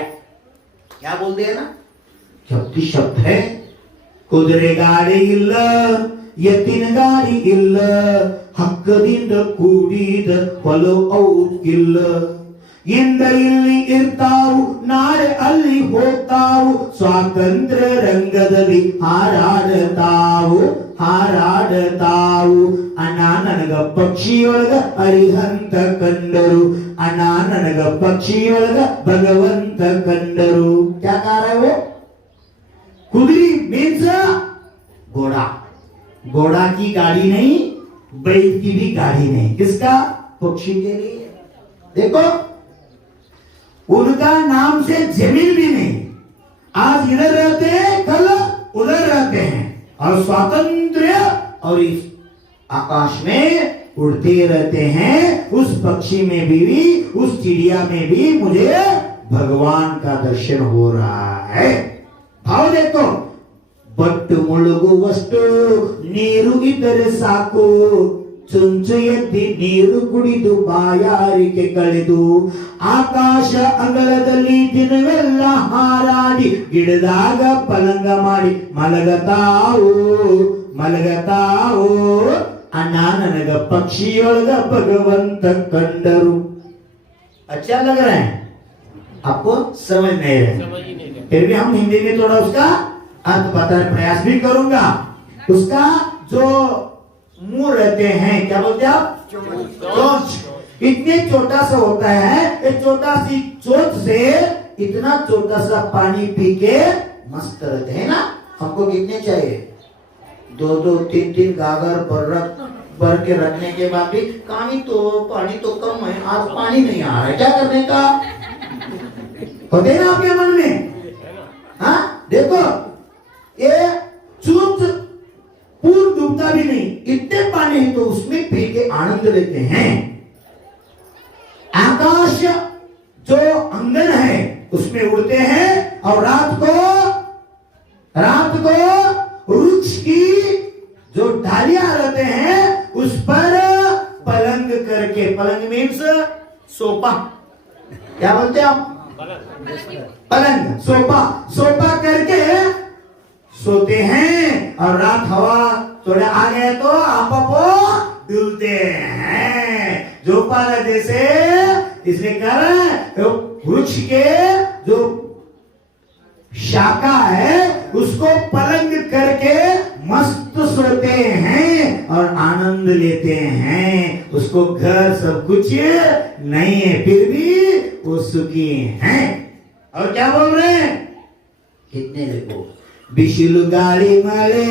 क्या बोलते हैं ना, शक्ति शब्द है। कुदरे गाड़ी इल्ल, ಎತ್ತಿನ ಗಾಡಿ ಇಲ್ಲ, ಹಕ್ಕದಿಂದ ಕೂಡಿದ ಹೊಲವು ಇಲ್ಲ. ಇಂದ ಇಲ್ಲಿ ಇರ್ತಾವು, ನಾಳೆ ಅಲ್ಲಿ ಹೋಗ್ತಾವು, ಸ್ವಾತಂತ್ರ್ಯ ರಂಗದಲ್ಲಿ ಹಾರಾಡತಾವು ಹಾರಾಡತಾವು. ಅಣ್ಣ ನನಗ ಪಕ್ಷಿಯೊಳಗ ಅರಿಹಂತ ಕಂಡರು, ಅಣ್ಣ ನನಗ ಪಕ್ಷಿಯೊಳಗ ಭಗವಂತ ಕಂಡರು. क्या कह रहे हो? कुदरी मीन्स घोड़ा। घोड़ा की गाड़ी नहीं, बैल की भी गाड़ी नहीं। किसका? पक्षी के लिए। देखो, उनका नाम से जमीन भी नहीं, आज इधर रहते हैं कल उधर रहते हैं, और स्वातंत्र्य और इस आकाश में उड़ते रहते हैं। उस पक्षी में भी उस चिड़िया में भी मुझे भगवान का दर्शन हो रहा है। भाव देखो, ಬಟ್ಟು ಮುಳುಗುವಷ್ಟು ನೀರು ಇದ್ದರೆ ಸಾಕು, ಚುಂಚು ಎತ್ತಿ ನೀರು ಕುಡಿದು ಬಾಯಾರಿಕೆ ಕಳೆದು, ಆಕಾಶ ಅಂಗಳದಲ್ಲಿ ದಿನವೆಲ್ಲ ಹಾರಾಡಿ ಗಿಡದಾಗ ಪಲಂಗ ಮಾಡಿ ಮಲಗತಾವು ಮಲಗತಾವು. ಅಣ್ಣ ನನಗ ಪಕ್ಷಿಯೊಳಗ ಭಗವಂತ ಕಂಡರು. अच्छा लग रहा है आपको? समझ नहीं रहे? फिर भी हम हिंदी में थोड़ा उसका अर्थ बताने प्रयास भी करूंगा। उसका जो मुंह रहते हैं, क्या बोलते हैं आप? चोंच। इतने छोटा सा होता है, एक छोटा सी चोंच से इतना छोटा सा पानी पी के मस्त रहते हैं ना। हमको कितने चाहिए? 2-2, 3-3 गागर भर के रखने के बाद भी पानी तो कम है, आज पानी नहीं आ रहा है, क्या करने का? होते ना आपके मन में? हाँ देखो, ये चूत पूर्ण डूबता भी नहीं, इतने पानी है तो उसमें पी के आनंद लेते हैं। आकाश जो अंगन है उसमें उड़ते हैं, और रात को वृक्ष की जो डालियां रहते हैं उस पर पलंग करके, पलंग मीन्स सोफा, क्या बोलते हैं आप? पलंग, सोफा करके सोते हैं, और रात हवा थोड़ा आ गए तो आप डुलते हैं। जो पाला जैसे इसने कर वृक्ष के जो शाखा है उसको पलंग करके मस्त सोते हैं और आनंद लेते हैं। उसको घर सब कुछ नहीं है, फिर भी वो सुखी हैं। और क्या बोल रहे हैं? कितने देखो, ಬಿಸಿಲು ಗಾಳಿ ಮಳೆ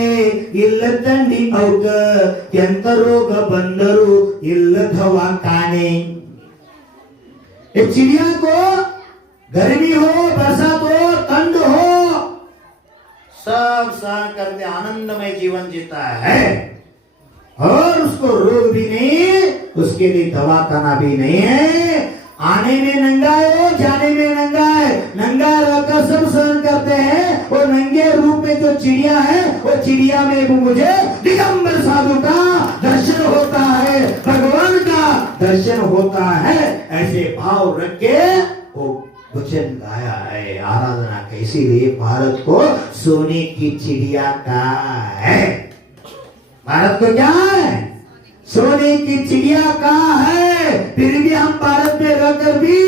ಇಲ್ಲ ತಂಡಿ ಔಗ, ಎಂತ ರೋಗ ಬಂದರು ಇಲ್ಲ ದವಾಖಾನೆ. एक चिड़िया को गर्मी हो, बरसात हो, ठंड हो, सब सहन करके आनंदमय जीवन जीता है, और उसको रोग भी नहीं, उसके लिए दवाखाना भी नहीं है। आने में नंगा है, जाने में नंगा है, नंगा रहकर सब सहन करते हैं। वो नंगे रूप में जो चिड़िया है, वो चिड़िया में भी मुझे दिगंबर साधु का दर्शन होता है, भगवान का दर्शन होता है। ऐसे भाव रख के वो भजन गाया है, आराधना का। इसीलिए भारत को सोने की चिड़िया का है। भारत को क्या है? सोने की चिड़िया का है। फिर भी हम भारत में रहकर भी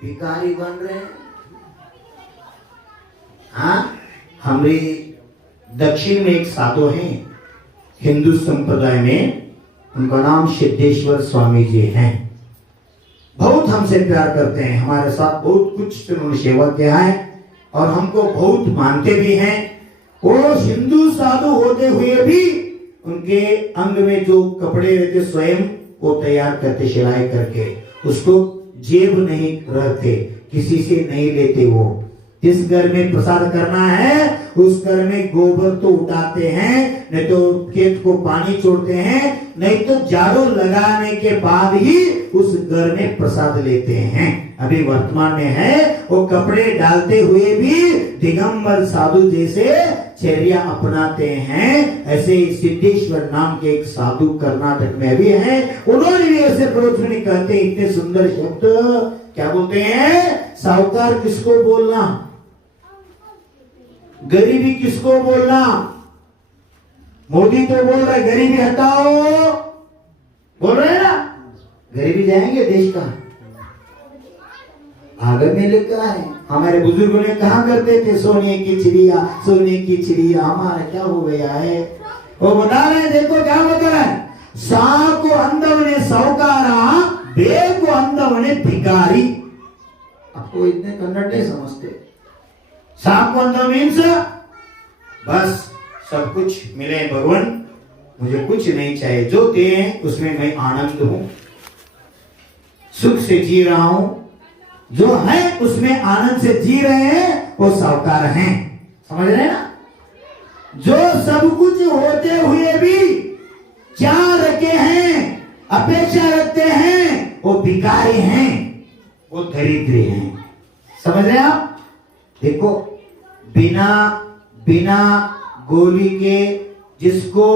भिखारी बन रहे हैं। हाँ, हमारे दक्षिण में एक साधु हैं हिंदू संप्रदाय में, उनका नाम सिद्धेश्वर स्वामी जी हैं। बहुत हमसे प्यार करते हैं, हमारे साथ बहुत कुछ उन्होंने सेवा किया है और हमको बहुत मानते भी हैं। वो हिंदू साधु होते हुए भी उनके अंग में जो कपड़े रहते स्वयं वो तैयार करते सिलाई करके, उसको जेब नहीं रखते, किसी से नहीं लेते। वो जिस घर में प्रसाद करना है उस घर में गोबर तो उठाते हैं, नहीं तो खेत को पानी छोड़ते हैं, नहीं तो झाड़ू लगाने के बाद ही उस घर में प्रसाद लेते हैं। अभी वर्तमान में है वो कपड़े डालते हुए भी दिगंबर साधु जैसे चर्या अपनाते हैं। ऐसे सिद्धेश्वर नाम के एक साधु कर्नाटक में भी हैं, उन्होंने भी ऐसे प्रवचन कहते इतने सुंदर शब्द, क्या बोलते हैं, साहूकार किसको बोलना, गरीबी किसको बोलना। मोदी तो बोल रहे गरीबी हटाओ, बोल रहे हैं ना, गरीबी जाएंगे देश का, आगे में लिखा है। हमारे बुजुर्गों ने कहा करते थे सोने की चिड़िया, सोने की चिड़िया, हमारा क्या हो गया है। वो बता रहे देखो क्या बता रहे, सा को अंधवने साहूकारा, बे को अंधवने भिखारी। आपको इतने कन्नड़ नहीं समझते। सा को अंधव मीन्स बस सब कुछ मिले भगवान, मुझे कुछ नहीं चाहिए, जो दे उसमें मैं आनंद हूं, सुख से जी रहा हूं, जो है उसमें आनंद से जी रहे हैं वो साहूकार हैं। समझ रहे हैं ना। जो सब कुछ होते हुए भी क्या रखे हैं, अपेक्षा रखते हैं, वो भिखारी हैं, वो दरिद्र हैं। समझ रहे हैं आप। देखो बिना बिना गोली के जिसको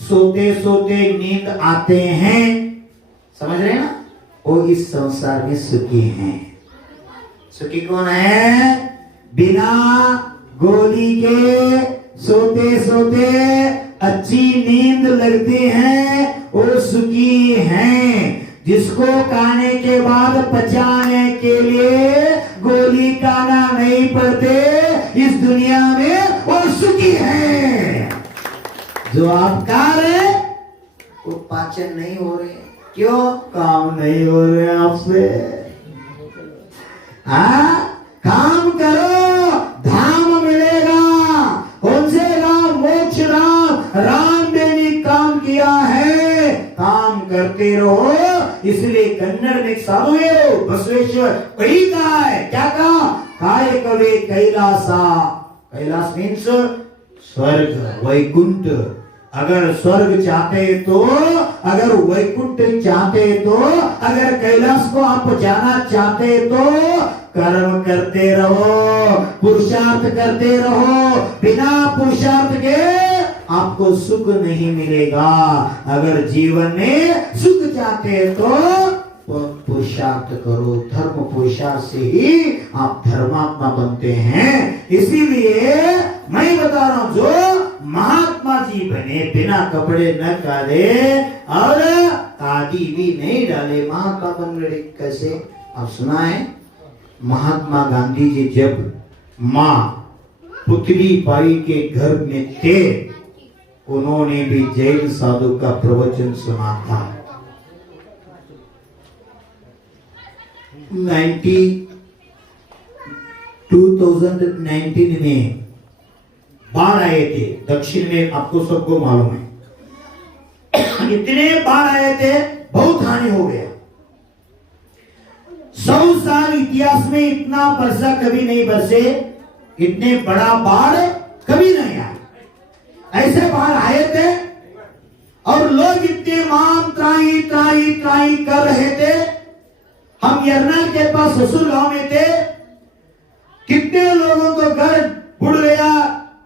सोते सोते नींद आते हैं, समझ रहे हैं ना, वो इस संसार में सुखी हैं। सुखी कौन है, बिना गोली के सोते सोते अच्छी नींद लगती है वो सुखी हैं। जिसको खाने के बाद पचाने के लिए गोली खाना नहीं पड़ते इस दुनिया में वो सुखी है। जो आप खा रहे वो पाचन नहीं हो रहे, क्यों, काम नहीं हो रहे आपसे। काम करो धाम मिलेगा, उनसे राम मोक्ष राम ने भी काम किया है, काम करते रहो। इसलिए कन्नड़ में साधु बसवेश्वर कही कहा है, क्या कहा, काय कवे कैलासा, कैलाश मीन्स स्वर्ग वैकुंठ। अगर स्वर्ग चाहते तो, अगर वैकुंठ चाहते तो, अगर कैलाश को आप जाना चाहते तो कर्म करते रहो, पुरुषार्थ करते रहो। बिना पुरुषार्थ के आपको सुख नहीं मिलेगा। अगर जीवन में सुख चाहते तो पुरुषार्थ करो, धर्म पुरुषार्थ से ही आप धर्मात्मा बनते हैं। इसीलिए मैं बता रहा हूं, जो महात्मा जी बने बिना कपड़े न काले और आदि भी नहीं डाले, महात्मा बन गए कैसे। आप सुना है महात्मा गांधी जी जब माँ पुतली बाई के घर में थे, उन्होंने भी जैन साधु का प्रवचन सुना था। 2019 में बाढ़ आए थे दक्षिण में, आपको सबको मालूम है। इतने बाढ़ आए थे, बहुत हानि हो गया। 100 साल इतिहास में इतना वर्षा कभी नहीं बरसे, इतने बड़ा बाढ़ कभी नहीं आया। ऐसे बाढ़ आए थे और लोग इतने माम त्राही त्राही त्राही कर रहे थे। हम यरनाल के पास ससुर गांव में थे, कितने लोगों को घर बुड़ गया,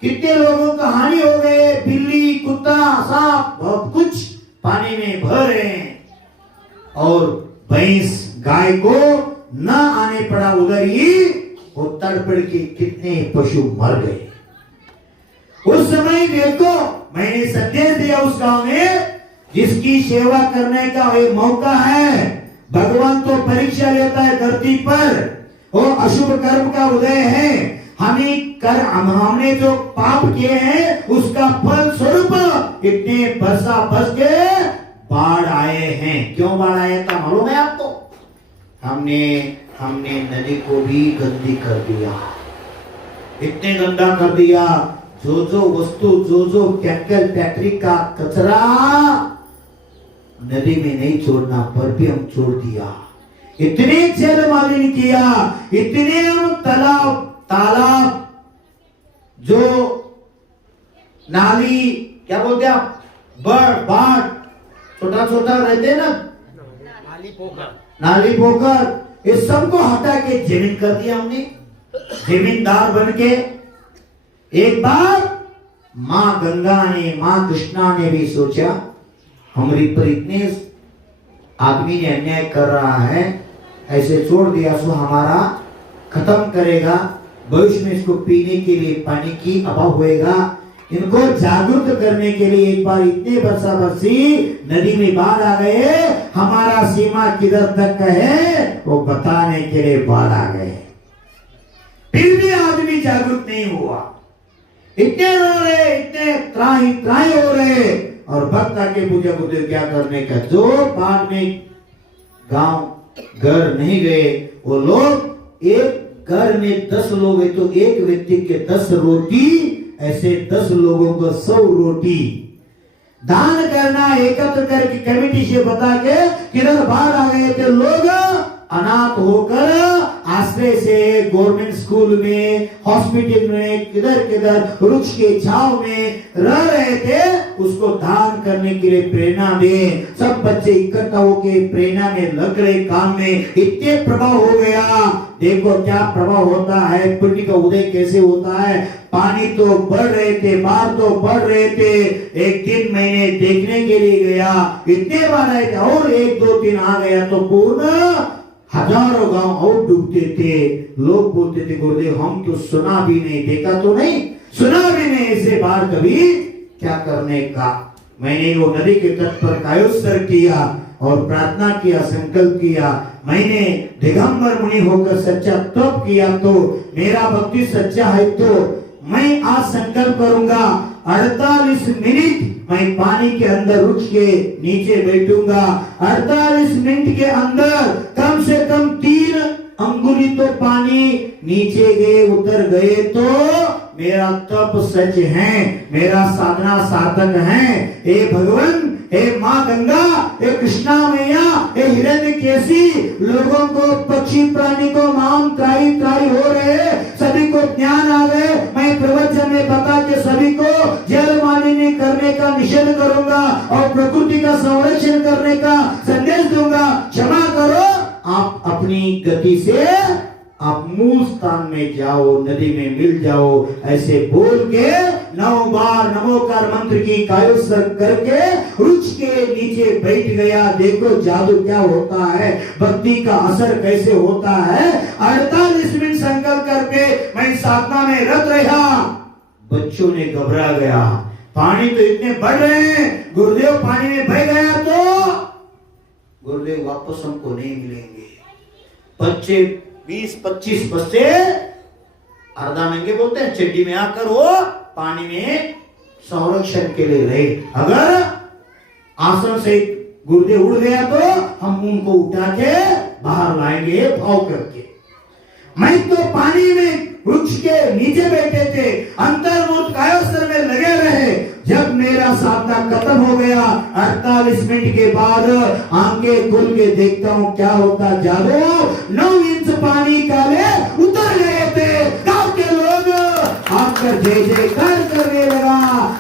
कितने लोगों को हानि हो गए, बिल्ली कुत्ता सांप बहुत कुछ पानी में भर रहे हैं। और भैंस गाय को न आने पड़ा उधर ही, वो तड़पड़ के कितने पशु मर गए। उस समय देखो मैंने संदेश दिया उस गांव में, जिसकी सेवा करने का ये मौका है, भगवान तो परीक्षा लेता है धरती पर, वो अशुभ कर्म का उदय है। हमने जो पाप किए हैं उसका फल स्वरूप इतने वर्षा बस के बाढ़ आए हैं। क्यों बाढ़ आया था मालूम है आपको, हमने नदी को भी गंदी कर दिया, इतने गंदा कर दिया। जो वस्तु जो केमिकल फैक्ट्री का कचरा नदी में नहीं छोड़ना, पर भी हम छोड़ दिया। इतने जल मालिन्य किया, इतने हम तालाब जो नाली क्या बोलते हैं आप, बाढ़ छोटा छोटा रहते ना, नाली पोखर, इस सबको हटा के जमीन कर दिया हमने, जमींदार बन के। एक बार मां गंगा ने, मां कृष्णा ने भी सोचा हमारी पर इतने आदमी ने अन्याय कर रहा है, ऐसे छोड़ दिया सो हमारा खत्म करेगा, भविष्य में इसको पीने के लिए पानी की अभाव होएगा। इनको जागरूक करने के लिए एक बार इतने वर्षा बरसी, नदी में बाढ़ आ गए, हमारा सीमा किधर तक है वो बताने के लिए बाढ़ आ गए। फिर भी आदमी जागरूक नहीं हुआ, इतने रो रहे, इतने त्राही त्राही हो रहे, और भक्त आके पूछा बुद्धि क्या करने का। जो बाढ़ में गांव घर नहीं गए वो लोग, एक घर में 10 लोग है तो एक व्यक्ति के 10 रोटी, ऐसे 10 लोगों को 100 रोटी दान करना, एकत्र करके कमेटी से बता के किधर बाहर आ गए थे लोग, अनाथ होकर आश्रय से गवर्नमेंट स्कूल में, हॉस्पिटल में, किधर किधर वृक्ष के छांव में रह रहे थे, उसको दान करने के लिए प्रेरणा दे। सब बच्चे इकट्ठा होके प्रेरणा में लग रहे काम में, इतने प्रभाव हो गया। देखो क्या प्रभाव होता है, पुण्य का उदय कैसे होता है। पानी तो बढ़ रहे थे, बाढ़ तो बढ़ रहे थे। एक दिन मैंने देखने के लिए गया, इतने बार आए थे, और 1-2 दिन आ गया तो पूर्ण हजारों गांव और डूबते थे। लोग बोलते थे गुरुदेव हम तो सुना भी नहीं, देखा तो नहीं, सुना भी नहीं ऐसे बार कभी, क्या करने का। मैंने वो नदी के तट पर कायोत्सर्ग किया और प्रार्थना किया, संकल्प किया। मैंने दिगंबर मुनि होकर सच्चा तप किया, तो मेरा भक्ति सच्चा है तो मैं आज संकल्प करूंगा 48 मिनट मैं पानी के अंदर वृक्ष के नीचे बैठूंगा। 48 मिनट के अंदर कम से कम 3 अंगुली तो पानी नीचे गए, उतर गए तो मेरा तप सच है, मेरा साधना सार्थक है। हे भगवान, हे माँ गंगा, हे कृष्णा मैया, हे हिरण्यकेशी, लोगों को, पक्षी प्राणी को माम त्राही त्राही हो रहे, सभी को ज्ञान आ गए। मैं प्रवचन में बता के सभी को जल मालिन्य करने का निषेध करूंगा और प्रकृति का संरक्षण करने का संदेश दूंगा। क्षमा करो, आप अपनी गति से आप मूल स्थान में जाओ, नदी में मिल जाओ। ऐसे बोल के 9 बार नमोकार मंत्र की कायोत्सर्ग करके वृक्ष के नीचे बैठ गया। देखो जादू क्या होता है, भक्ति का असर कैसे होता है। 48 मिनट संकल्प करके मैं साधना में रत रहा। बच्चों ने घबरा गया, पानी तो इतने बढ़ रहे हैं, गुरुदेव पानी में बह गया तो गुरुदेव वापस हमको नहीं मिलेंगे। बच्चे 20-25 बच्चे अर्धा नंगे बोलते हैं, चड्डी में आकर वो पानी में संरक्षण के लिए रहे। अगर आसन से गुरुदेव उड़ गया तो हम उनको उठा के बाहर लाएंगे भाव करके। मैं तो पानी में वृक्ष के नीचे बैठे थे, अंतर्मुख कायोत्सर्ग में लगे रहे। जब मेरा साधना खत्म हो गया, 48 मिनट के बाद आंखें खुल के देखता हूँ क्या होता जादू। 9 इंच पानी काले उतर गए थे। गांव के लोग आकर जय जयकार करने लगा।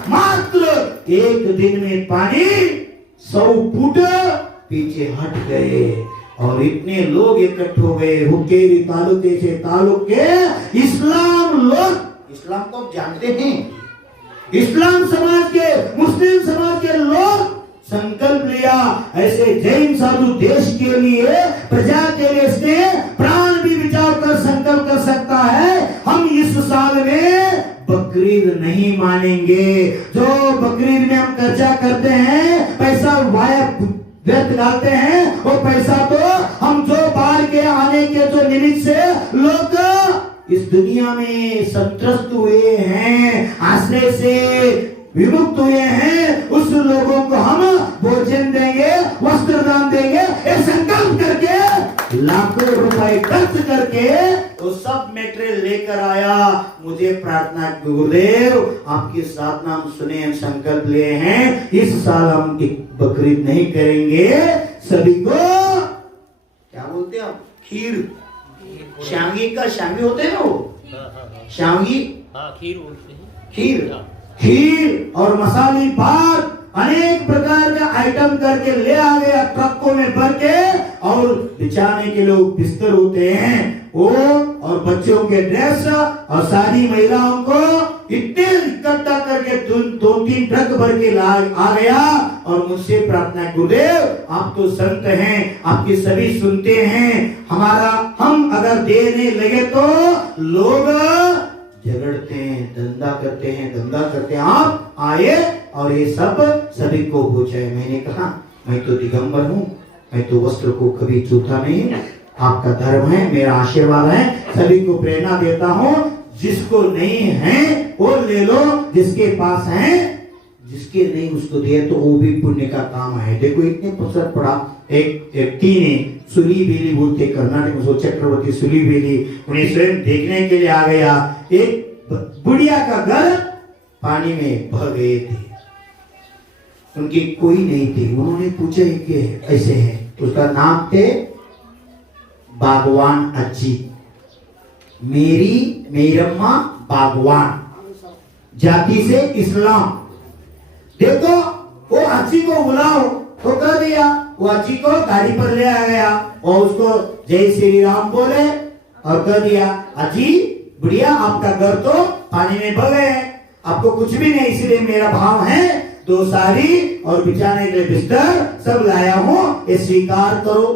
मात्र 1 दिन में पानी 100 फुट पीछे हट गए और इतने लोग इकट्ठे हो गए। हुक्केरी तालुके से तालुक के इस्लाम लोग, इस्लाम को आप जानते हैं, इस्लाम समाज के, मुस्लिम समाज के लोग संकल्प लिया। ऐसे जैन साधु देश के लिए, प्रजा के लिए इसने प्राण भी बचाव कर संकल्प कर सकता है। हम इस साल में बकरीद नहीं मानेंगे। जो बकरीद में हम खर्चा करते हैं, पैसा वाया व्यर्थ डालते हैं, वो पैसा तो हम जो बाढ़ के आने के जो निमित्त से लोग इस दुनिया में संत्रस्त हुए हैं, आश्रय से विमुक्त हुए हैं, उस लोगों को हम भोजन देंगे, वस्त्र दान देंगे। एक संकल्प करके लाखों रुपए खर्च करके वो सब मेटेरियल लेकर आया। मुझे प्रार्थना गुरुदेव आपकी साधना हम सुने, हम संकल्प लिए हैं इस साल हम बकरीद नहीं करेंगे, सभी को क्या बोलते हैं आप, खीर, शांगी का शांगी होते हैं ना वो, शांगी, खीर बोलते हैं, खीर, खीर और मसाले भात अनेक प्रकार का आइटम करके ले आ गया ट्रकों में भर के, और बिछाने के लोग बिस्तर होते हैं वो, और बच्चों के ड्रेस और सारी महिलाओं को इतने इकट्ठा करके दो तीन ट्रक भर के आ गया। और मुझसे प्रार्थना गुरुदेव आप तो संत हैं, आपकी सभी सुनते हैं, हम अगर देने लगे तो लोग झगड़ते हैं, धंधा करते हैं, आप आए और ये सब सभी को हो जाए। मैंने कहा मैं तो दिगंबर हूँ, मैं तो वस्त्र को कभी छूता नहीं, आपका धर्म है, मेरा आशीर्वाद है, सभी को प्रेरणा देता हूँ, जिसको नहीं है वो ले लो, जिसके पास है, जिसके नहीं उसको दे तो वो भी पुण्य का काम है। देखो इतने पसर पड़ा, एक व्यक्ति ने सुली बेली बोलते कर्नाटक में, चक्रवर्ती सुली बेली, उन्हें स्वयं देखने के लिए आ गया। एक बुढ़िया का घर पानी में बह गए थे, उनकी कोई नहीं थी। उन्होंने पूछा कि ऐसे है, उसका नाम थे बागवान अज्जी, मेरम्मा बागवान, जाति से इस्लाम। देखो वो अज्जी को बुलाओ तो कर दिया, वो अज्जी को गाड़ी पर ले आ गया और उसको जय श्री राम बोले और कर दिया। अज्जी बुढ़िया आपका घर तो पानी में बह गए, आपको कुछ भी नहीं, इसलिए मेरा भाव है 2 साड़ी और बिछाने के लिए बिस्तर सब लाया हूँ, ये स्वीकार करो।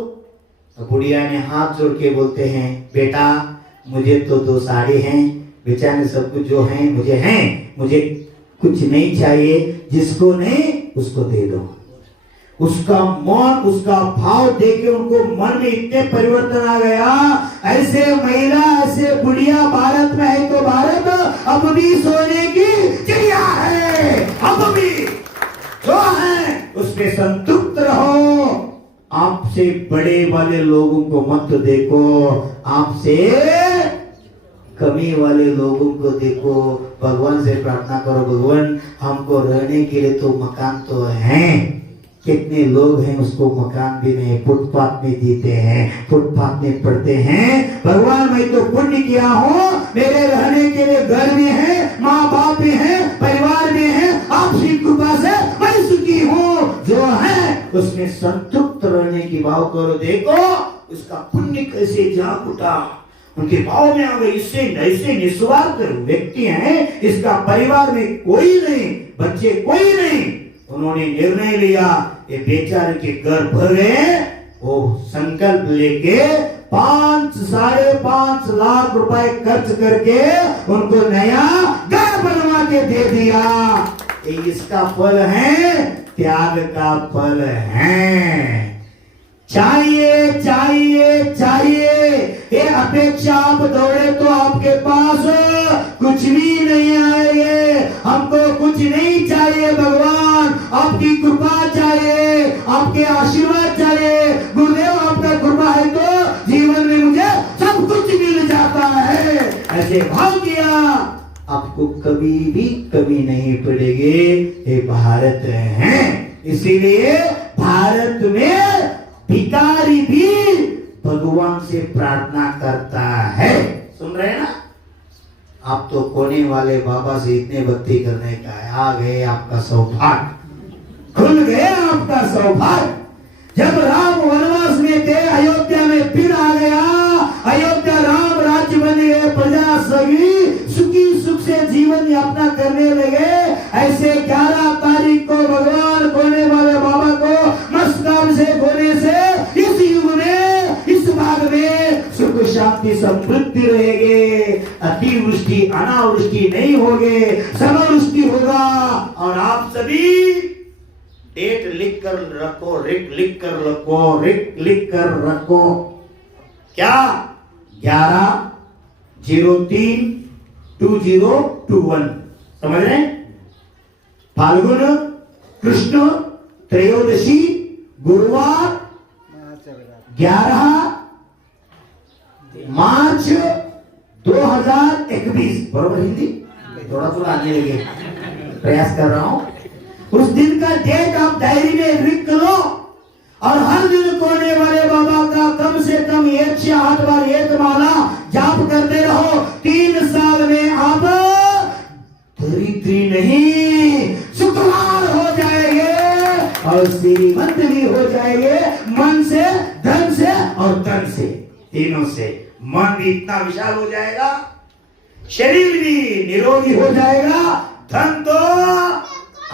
तो बुढ़िया ने हाथ जोड़ के बोलते हैं बेटा मुझे तो 2 साड़ी हैं, बिछाने सब कुछ जो है मुझे कुछ नहीं चाहिए, जिसको नहीं उसको दे दो। उसका मन, उसका भाव देके उनको मन में इतने परिवर्तन आ गया। ऐसे महिला, ऐसे बुढ़िया भारत में है तो भारत अब भी सोने की चिड़िया है, अब भी जो है उसमें संतुष्ट रहो। आपसे बड़े वाले लोगों को मत देखो, आपसे कमी वाले लोगों को देखो। भगवान से प्रार्थना करो, भगवान हमको रहने के लिए तो मकान तो है, कितने लोग हैं उसको मकान भी नहीं, फुटपाथ में जीते हैं, फुटपाथ में पड़ते हैं। भगवान मैं तो पुण्य किया हूँ, मेरे रहने के लिए घर भी है, माँ बाप भी है, परिवार भी है, आपकी कृपा से मैं सुखी हूँ। जो है उसमें संतुष्ट रहने की भाव करो। देखो उसका पुण्य कैसे जाग उठा, उनके भाव में आ गए। इससे ऐसे निस्वार्थ व्यक्ति हैं, इसका परिवार में कोई नहीं, बच्चे कोई नहीं। उन्होंने निर्णय लिया ये बेचारे के घर भरे, वो संकल्प लेके 5-5.5 लाख रुपए खर्च करके उनको नया घर बनवा के दे दिया। इसका फल है, त्याग का फल है। चाहिए चाहिए चाहिए, ये अपेक्षा आप दौड़े तो आपके पास कुछ भी नहीं आएंगे। हमको कुछ नहीं चाहिए भगवान, आपकी कृपा चाहिए, आपके आशीर्वाद चाहिए। गुरुदेव आपका कृपा है तो जीवन में मुझे सब कुछ मिल जाता है। ऐसे भाव किया, आपको कभी भी कमी नहीं पड़ेगी। ये भारत है, इसीलिए भारत में भिखारी भी भगवान से प्रार्थना करता है। सुन रहे हैं ना? आप तो कोने वाले बाबा से इतने भक्ति करने का है, आ गए आपका सौभाग्य, खुल गया आपका सौभाग्य। जब राम वनवास में थे, अयोध्या में फिर आ गया, अयोध्या राम राज्य बन गए, प्रजा सभी सुखी सुख से जीवन यापना करने लगे। ऐसे 11 तारीख को भगवान कोने वाले बाबा को मस्तकाम से खोने से इस युग में, इस भाग में सुख शांति समृद्धि रहेगी। अतिवृष्टि अनावृष्टि नहीं होगी, समवृष्टि होगा। और आप सभी डेट लिख कर रखो, रिक लिख कर रखो, रिक लिख कर रखो। क्या? 11/03/2021 समझ रहे हैं? फाल्गुन कृष्ण त्रयोदशी गुरुवार 11 बरोबर हिंदी थोड़ा थोड़ा आने लगे, प्रयास कर रहा हूं। उस दिन का डेट आप डायरी में लिख लो और हर दिन कोने वाले बाबा का कम से कम 108 बार एक माला जाप करते रहो। 3 साल में आप दरिद्री नहीं सुकुमार हो जाएंगे और श्रीमंत भी हो जाएंगे, मन से, धन से और तन से, तीनों से। मन भी इतना विशाल हो जाएगा, शरीर भी निरोगी हो जाएगा, धन तो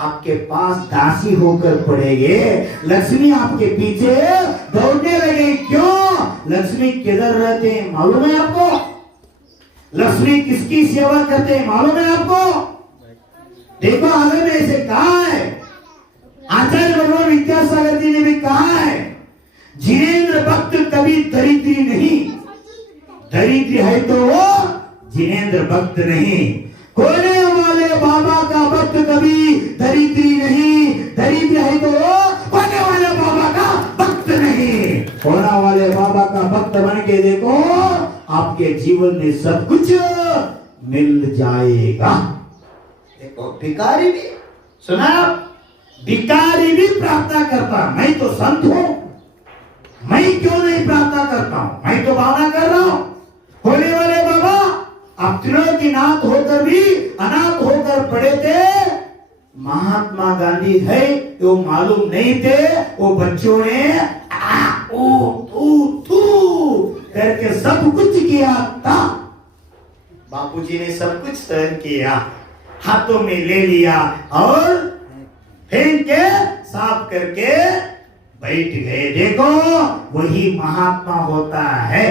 आपके पास दासी होकर पड़ेंगे, लक्ष्मी आपके पीछे दौड़ने लगे। क्यों? लक्ष्मी किधर रहते हैं मालूम है आपको? लक्ष्मी किसकी सेवा करते हैं मालूम है आपको? देखो आगे में ऐसे कहा है, आचार्य भगवान विद्यासागर जी ने भी कहा है, जिनेंद्र भक्त कभी दरिद्री नहीं, दरिद्र है तो वो जिनेंद्र भक्त नहीं। कोने वाले बाबा का भक्त कभी दरिद्री नहीं, दरिद्र है तो वो कोने वाले बाबा का भक्त नहीं। कोना वाले बाबा का भक्त बन के देखो, आपके जीवन में सब कुछ मिल जाएगा। देखो भिखारी भी, सुना, भिखारी भी प्रार्थना करता, मैं तो संत हूं, मैं क्यों नहीं प्रार्थना करता हूं, मैं तो भावना कर रहा हूं। होने वाले बाबा आप त्रिलोकीनाथ होकर भी अनाथ होकर पड़े थे, महात्मा गांधी है वो मालूम नहीं थे, वो बच्चों ने करके सब कुछ किया था। बापूजी ने सब कुछ सहन किया, हाथों में ले लिया और फेंक के साफ करके बैठ गए। देखो वही महात्मा होता है।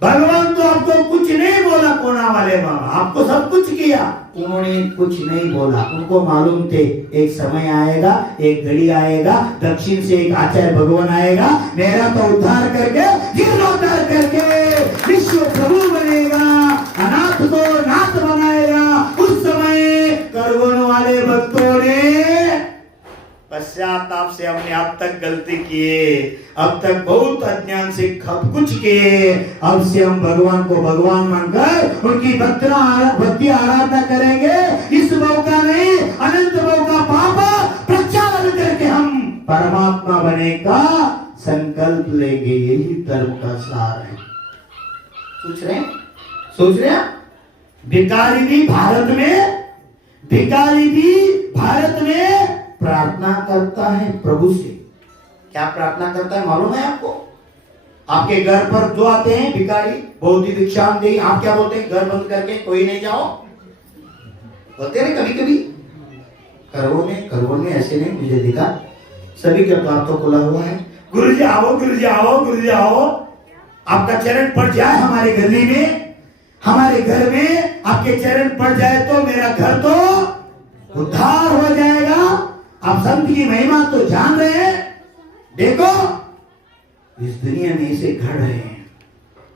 भगवान तो आपको कुछ नहीं बोला, कोना वाले बाबा आपको सब कुछ किया, उन्होंने कुछ नहीं बोला। उनको मालूम थे एक समय आएगा, एक घड़ी आएगा, दक्षिण से एक आचार्य भगवान आएगा, मेरा तो उद्धार करके, जीर्णोद्धार करके विश्व प्रभु बनेगा, अनाथ को नाथ बनाएगा। उस समय करवन वाले भक्तों ने पश्चाताप से हमने अब तक गलती किए, अब तक बहुत अज्ञान से सब कुछ किए, अब से हम भगवान को भगवान मानकर उनकी भक्ति आराधना करेंगे। इस मौका नहीं, अनंत मौका पाप प्रचार करके हम परमात्मा बने का संकल्प लेंगे। यही धर्म का सार है। सोच रहे हैं? भिखारी भी भारत में प्रार्थना करता है प्रभु से। क्या प्रार्थना करता है मालूम है आपको? आपके घर पर जो आते हैं भिखारी, बहुत ही भिक्षाम दे, आप क्या बोलते हैं? घर बंद करके कोई नहीं जाओ, बोलते हैं कभी कभी। करवों में ऐसे नहीं, मुझे दिखा सभी के द्वार तो खुला हुआ है। गुरु जी आओ, गुरु जी आओ, गुरु जी आओ, आपका चरण पड़ जाए हमारे गली में, हमारे घर में आपके चरण पड़ जाए तो मेरा घर तो उद्धार हो जाएगा। आप संत की महिमा तो जान रहे हैं। देखो इस दुनिया में इसे घड़ रहे हैं।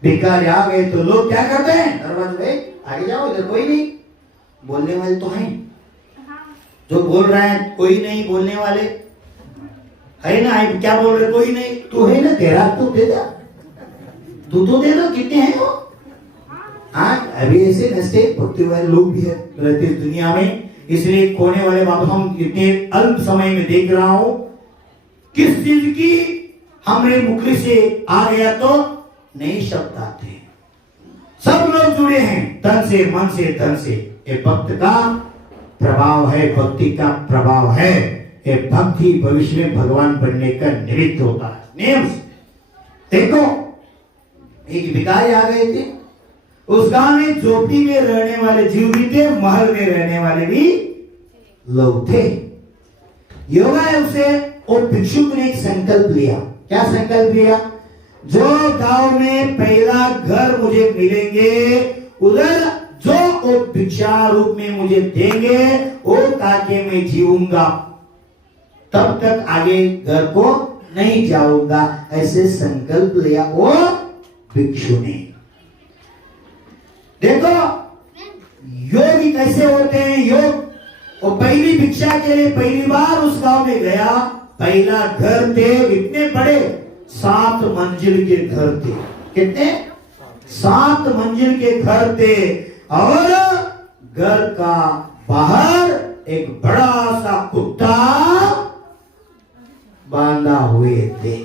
भिखारी आ गए तो लोग क्या करते हैं? दरवाजे आगे जाओ, इधर कोई नहीं, बोलने वाले तो हैं। जो बोल रहा है कोई नहीं, बोलने वाले है ना, क्या बोल रहे? कोई नहीं। तू है ना, तेरा तो दे दे, तू तो दे दो। कितने हैं वो? हाँ, अभी ऐसे नष्टे भक्ति वाले लोग भी है रहते इस दुनिया में। इसलिए कोने वाले बाबा हम इतने अल्प समय में देख रहा हूं, किस चीज की हमरे मुख से आ गया तो नहीं शब्द आते। सब लोग जुड़े हैं तन से, मन से, धन से। ये भक्त का प्रभाव है, भक्ति का प्रभाव है। ये भक्ति भविष्य में भगवान बनने का निमित्त होता है। नियम देखो, एक भिखारी आ गए थे, उस गांव में झोपड़ी में रहने वाले जीव भी थे, महल में रहने वाले भी लोग थे। योगा उसे वो भिक्षुक ने एक संकल्प लिया। क्या संकल्प लिया? जो गांव में पहला घर मुझे मिलेंगे, उधर जो वो भिक्षा रूप में मुझे देंगे, वो ताकि मैं जीऊंगा, तब तक आगे घर को नहीं जाऊंगा। ऐसे संकल्प लिया वो भिक्षु ने। देखो योग कैसे होते हैं। योग वो पहली भिक्षा के लिए पहली बार उस गांव में गया, पहला घर थे, इतने बड़े 7 मंजिल के घर थे। कितने? 7 मंजिल के घर थे और घर का बाहर एक बड़ा सा कुत्ता बांधा हुए थे।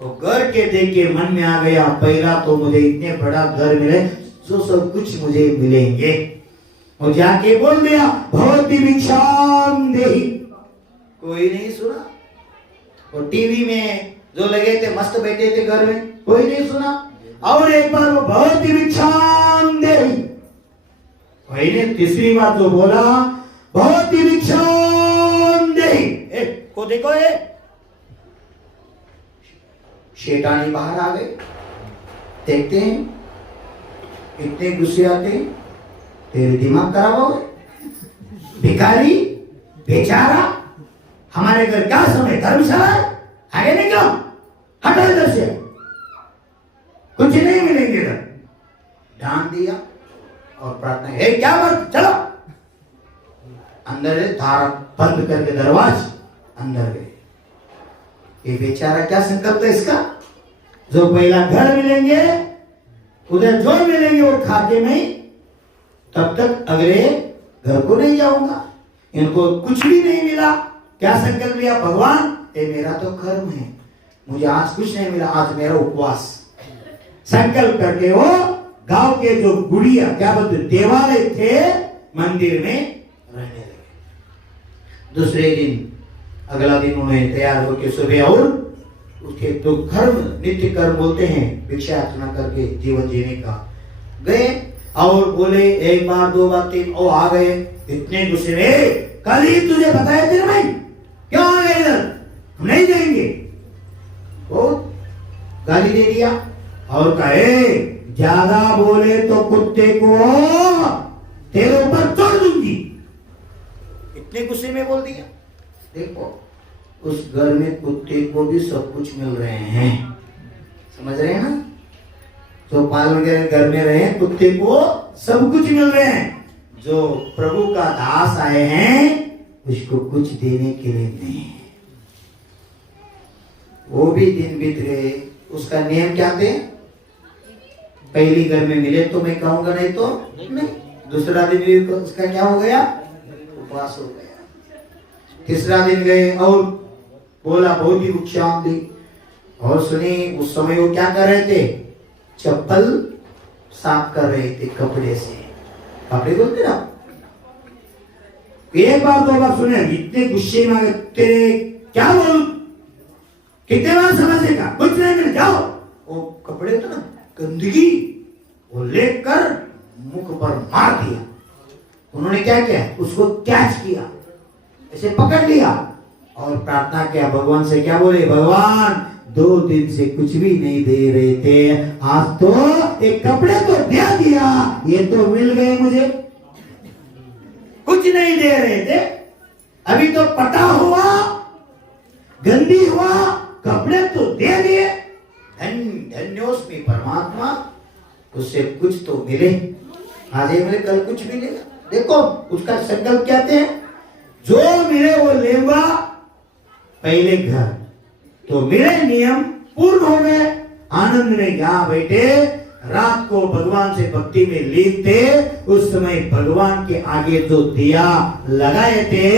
तो घर के देख के मन में आ गया, पहला तो मुझे इतने बड़ा घर मिले जो सब कुछ मुझे मिलेंगे। और जाके बोल दिया भवती भिक्षाम देहि। कोई नहीं सुना। और टीवी में जो लगे थे मस्त बैठे थे घर में, कोई नहीं सुना। और एक बार वो भवती भिक्षाम देहि। भाई ने तीसरी बार जो बोला भवती भिक्षाम देहि, को देखो ये शैतानी बाहर आ गए। देखते हैं इतने गुस्से आते, तेरे दिमाग खराब हो गए। भिखारी बेचारा, हमारे घर क्या समय धर्मशाला है, आगे नहीं क्यों, हटो इधर से, कुछ नहीं मिलेंगे इधर। डांट दिया और प्रार्थना, हे क्या बात, चलो अंदर। धारा बंद करके दरवाजा अंदर गए। ये बेचारा क्या संकल्प है इसका, जो पहला घर मिलेंगे उधर जो मिलेंगे वो खाते में, तब तक अगले घर को नहीं जाऊंगा। इनको कुछ भी नहीं मिला। क्या संकल्प लिया, भगवान ये मेरा तो कर्म है, मुझे आज कुछ नहीं मिला, आज मेरा उपवास। संकल्प करके वो गांव के जो गुड़िया क्या बोलते देवालय थे मंदिर में रहने लगे। दूसरे दिन अगला दिन उन्हें तैयार होकर सुबह और उसके जो कर्म नित्य कर्म बोलते हैं भिक्षा याचना करके जीवन जीने का गए। और बोले एक बार 2 बार 3 और आ गए। इतने गुस्से में, कल ही तुझे बताया थे ना भाई, क्यों आ गए इधर, हम नहीं जाएंगे। वो गाली दे दिया और कहे ज्यादा बोले तो कुत्ते को तेरे ऊपर छोड़ दूंगी। इतने गुस्से में बोल दिया। देखो उस घर में कुत्ते को भी सब कुछ मिल रहे हैं, समझ रहे हैं ना। जो पालन के घर में रहे कुत्ते को सब कुछ मिल रहे हैं। जो प्रभु का दास आए हैं उसको कुछ देने के लिए नहीं है। वो भी दिन बीत गए। उसका नियम क्या थे, पहली घर में मिले तो मैं कहूंगा, नहीं तो नहीं। दूसरा दिन भी उसका क्या हो गया, उपवास हो गया। तीसरा दिन गए और बोला बहुत ही भिक्षाम दी। और सुनी उस समय वो क्या कर रहे थे, चप्पल साफ कर रहे थे कपड़े से। कपड़े बोलते ना। एक बार 2 बार सुने, इतने गुस्से में तेरे क्या बोल, कितने बार समझेगा, कुछ नहीं मिल जाओ। वो कपड़े तो ना गंदगी वो लेकर मुख पर मार दिया। उन्होंने क्या किया, उसको कैच किया, ऐसे पकड़ लिया और प्रार्थना किया भगवान से। क्या बोले, भगवान 2 दिन से कुछ भी नहीं दे रहे थे, आज तो एक कपड़े तो दे दिया, ये तो मिल गए मुझे। कुछ नहीं दे रहे थे, अभी तो पटा हुआ गंदी हुआ कपड़े तो दे दिए। धन्योस्मि परमात्मा, उससे कुछ तो मिले। आज ये मिले, कल कुछ मिलेगा। देखो उसका संकल्प क्या थे, जो मिले वो लेगा। पहले घर तो मिले, नियम पूर्ण हो गए। आनंद में यहाँ बैठे, रात को भगवान से भक्ति में लीन थे। उस समय भगवान के आगे जो दिया लगाए थे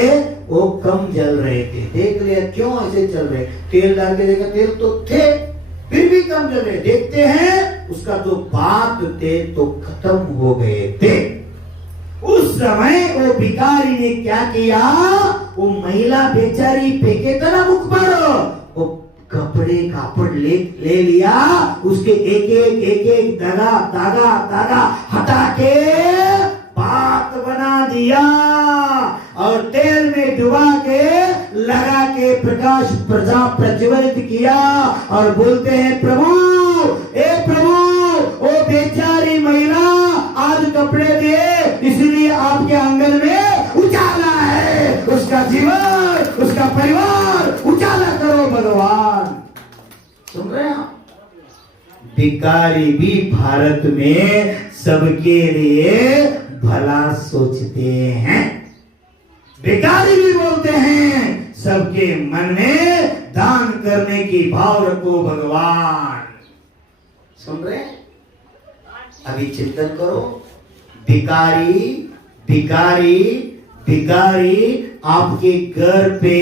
वो कम जल रहे थे। देख लिया क्यों ऐसे चल रहे, तेल डाल के देखा तेल तो थे फिर भी कम जल रहे। देखते हैं उसका जो बात थे तो खत्म हो गए थे। उस समय वो भिखारी ने क्या किया, वो महिला बेचारी फेंके था ना मुख पर, वो कापड़ ले लिया, उसके एक धागा हटा के बात बना दिया और तेल में डुबा के लगा के प्रकाश प्रज्वलित किया और बोलते हैं प्रभु, ए प्रभु, वो बेचारी महिला आज कपड़े दे, इसलिए आपके आंगन में उजाला है, उसका जीवन उसका परिवार उजाला करो भगवान। सुन रहे हैं? भिखारी भी भारत में सबके लिए भला सोचते हैं। भिखारी भी बोलते हैं सबके मन में दान करने की भाव रखो भगवान। सुन रहे हैं? अभी चिंतन करो, भिखारी भिखारी भिखारी आपके घर पे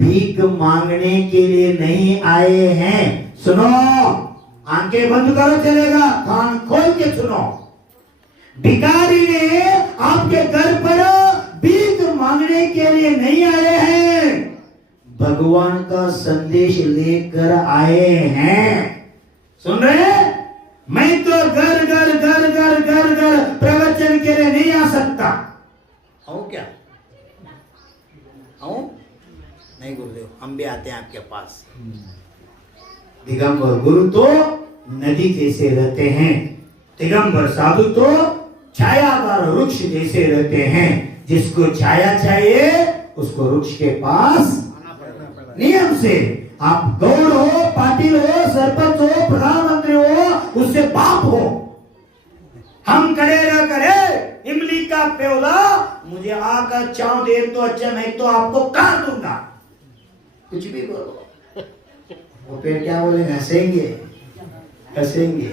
भीख मांगने के लिए नहीं आए हैं। सुनो, आंखें बंद करो, चलेगा, कान खोल के सुनो। भिखारी ने आपके घर पर भीख मांगने के लिए नहीं आए हैं, भगवान का संदेश लेकर आए हैं। सुन रहे? मैं तो घर घर घर घर घर घर प्रवचन के लिए नहीं आ सकता। आऊं क्या? आऊं? नहीं गुरुदेव, हम भी आते हैं आपके पास। दिगंबर गुरु तो नदी जैसे रहते हैं, दिगंबर साधु तो छायादार वृक्ष जैसे रहते हैं। जिसको छाया चाहिए उसको वृक्ष के पास नियम से, आप गौड़ हो, पाटिल हो, सरपंच हो, प्रधानमंत्री हो, उससे बाप हो, हम खड़े रह करे इमली का प्योला मुझे आकर चाव दे तो अच्छा, नहीं तो आपको काट दूंगा। कुछ भी बोलो, वो फिर क्या बोले? हंसेंगे हंसेंगे।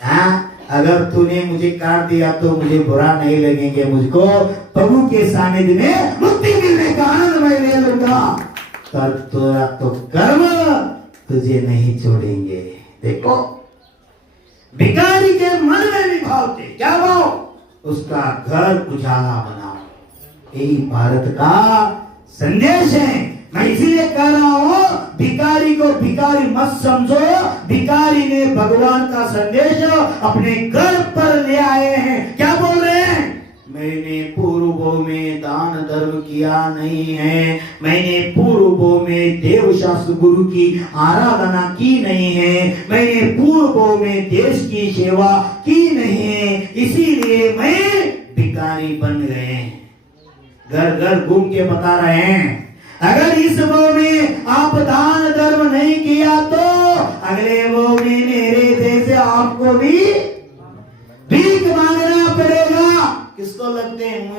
हाँ, अगर तूने मुझे काट दिया तो मुझे बुरा नहीं लगेंगे, मुझको प्रभु के सानिध्य में मुक्ति मिलने का आनंद मैं ले लूंगा। कर तोरा तो कर्म तुझे नहीं छोड़ेंगे। देखो, भिखारी के मन में भी भाव थे, क्या भाव? उसका घर उजाला बनाओ। यही भारत का संदेश है। मैं इसीलिए कह रहा हूं, भिखारी को भिखारी मत समझो। भिखारी ने भगवान का संदेश अपने घर पर ले आए हैं। क्या बोल रहे हैं? मैंने पूर्वों में दान धर्म किया नहीं है, मैंने पूर्वों में देव शास्त्र गुरु की आराधना की नहीं है, मैंने पूर्वों में देश की सेवा की नहीं है, इसीलिए मैं भिखारी बन गए। घर घर घूम के बता रहे हैं, अगर इस वो में आप दान धर्म नहीं किया तो अगले वो में मेरे जैसे आपको भी भीख मांगना पड़ेगा। किसको लगते हैं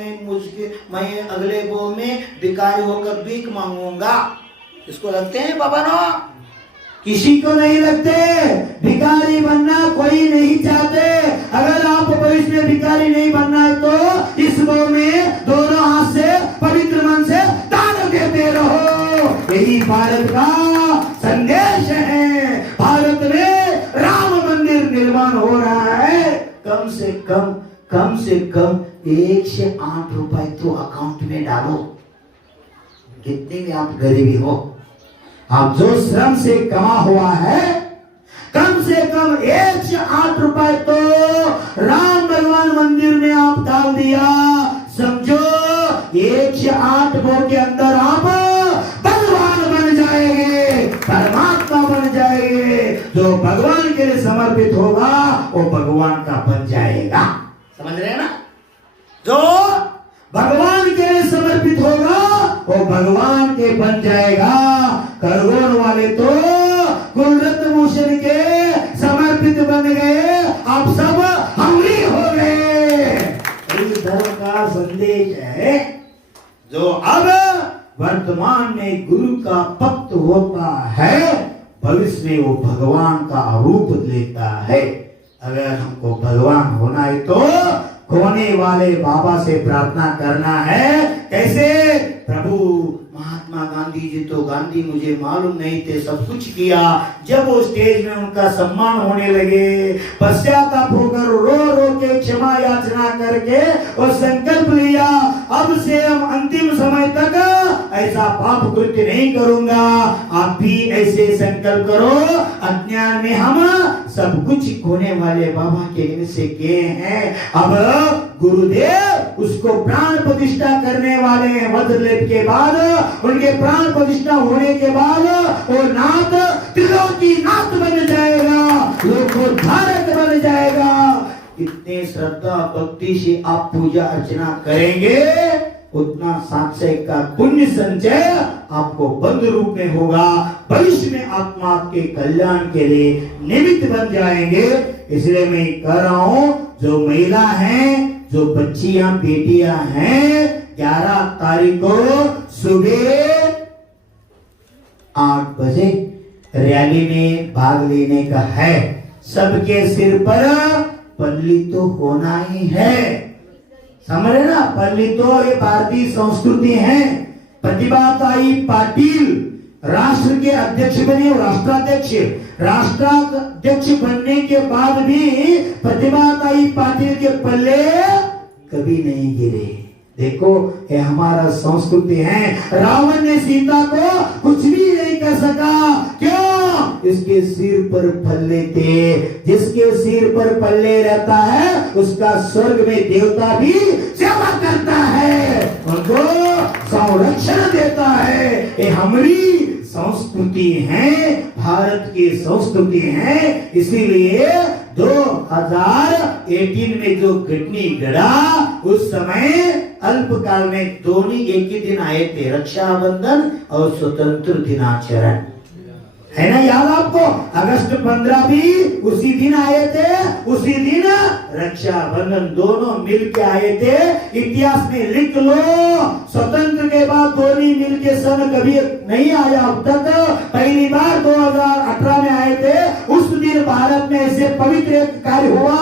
मैं अगले वो में भिखारी होकर भीख मांगूंगा? किसको लगते हैं बाबा ना? किसी को नहीं लगते। भिखारी बनना कोई नहीं चाहते। अगर आप भविष्य में भिखारी नहीं बनना है तो इस वो में दोनों हाथ से पवित्र मन से दान देते रहो। यही भारत का संदेश है। भारत में राम मंदिर निर्माण हो रहा है। कम से कम 108 रुपए तो अकाउंट में डालो। कितने भी आप गरीबी हो, आप जो श्रम से कमा हुआ है, कम से कम 108 रुपए तो राम भगवान मंदिर में आप डाल दिया। समझो 108 वो के अंदर आप भगवान बन जाएंगे, परमात्मा बन जाएंगे। जो भगवान के लिए समर्पित होगा वो भगवान का बन जाएगा। समझ रहे हैं ना? जो भगवान के लिए समर्पित होगा वो भगवान के बन जाएगा। खरगोन वाले तो कुलरत्न भूषण के समर्पित बन गए, आप सब हमरी हो गए। इस धर्म का संदेश है। जो अब वर्तमान में गुरु का भक्त होता है, भविष्य में वो भगवान का रूप लेता है। अगर हमको भगवान होना है तो खोने वाले बाबा से प्रार्थना करना है। कैसे? प्रभु महात्मा गांधी जी तो गांधी मुझे मालूम नहीं थे, सब कुछ किया। जब वो स्टेज में उनका सम्मान होने लगे, पश्चाताप होकर रो रो के क्षमा याचना करके और संकल्प लिया, अब से हम अंतिम समय तक ऐसा पाप कृत्य नहीं करूंगा। आप भी ऐसे संकल्प करो। अज्ञान में हम सब कुछ खोने वाले बाबा के ऋण से किए हैं। अब गुरुदेव उसको प्राण प्रतिष्ठा करने वाले हैं। वज्रलेप के बाद, उनके प्राण प्रतिष्ठा होने के बाद वो नाथ त्रिलोकी नाथ बन जाएगा, लोकोद्धारक बन जाएगा। इतने श्रद्धा भक्ति से आप पूजा अर्चना करेंगे, उतना साक्षय का पुण्य संचय आपको बंध रूप में होगा। भविष्य में आत्मा आपके कल्याण के लिए निमित्त बन जाएंगे। इसलिए मैं कह रहा हूं, जो महिला हैं, जो बच्चियां बेटियां हैं, 11 तारीख को सुबह 8 बजे रैली में भाग लेने का है। सबके सिर पर पल्ली तो होना ही है। समझ रहे ना, पल्ली तो ये भारतीय संस्कृति है। प्रतिभाताई पाटिल राष्ट्र के अध्यक्ष बने, राष्ट्राध्यक्ष बनने के बाद भी प्रतिभाताई पाटिल के पल्ले कभी नहीं गिरे। देखो ये हमारा संस्कृति है। रावण ने सीता को कुछ भी नहीं कर सका, क्यों? इसके सिर पर पल्ले थे। जिसके सिर पर पल्ले रहता है उसका स्वर्ग में देवता भी सेवा करता है, उनको संरक्षण देता है। ये हमारी संस्कृति है, भारत की संस्कृति है। इसीलिए 2018 में जो घटनी घड़ा, उस समय अल्पकाल में दोनों एक ही दिन आए थे, रक्षाबंधन और स्वतंत्र दिनाचरण, है ना याद आपको? अगस्त 15 भी उसी दिन आए थे, उसी दिन रक्षाबंधन दोनों मिलके आए थे। इतिहास में लिख लो, स्वतंत्र के बाद दोनों मिलके सन कभी नहीं आया अब तक, पहली बार 2018 में आए थे। उस दिन भारत में ऐसे पवित्र एक कार्य हुआ।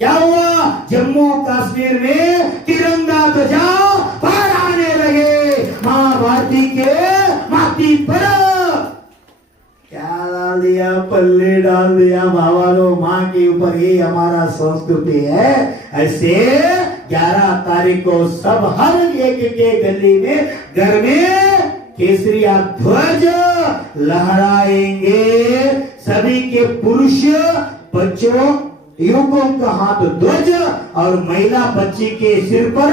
क्या हुआ? जम्मू कश्मीर में तिरंगा ध्वजा फहराने लगे, मां भारती के माटी पर क्या डाल दिया? पल्ले डाल दिया बाबा लो माँ के ऊपर। ये हमारा संस्कृति है। ऐसे 11 तारीख को सब हर एक के गली में, घर में केसरिया ध्वज लहराएंगे। सभी के पुरुष बच्चों युवकों का हाथ ध्वज और महिला बच्ची के सिर पर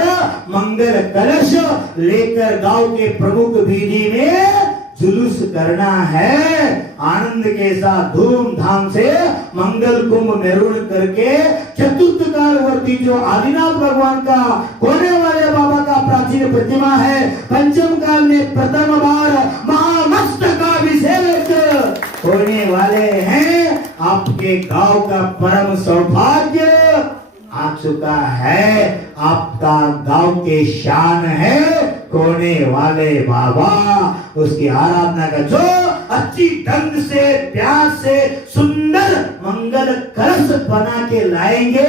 मंगल कलश लेकर गांव के प्रमुख वीधि में जुलूस करना है। आनंद के साथ धूमधाम से मंगल कुंभ मेरून करके चतुर्थ कालवर्ती जो आदिनाथ भगवान का कोने वाले बाबा का प्राचीन प्रतिमा है, पंचम काल में प्रथम बार महामस्तकाभिषेक होने वाले हैं। आपके गांव का परम सौभाग्य आ चुका है। आपका गांव के शान है कोने वाले बाबा। उसकी आराधना का जो अच्छी ढंग से प्यार से सुंदर मंगल कलश बना के लाएंगे,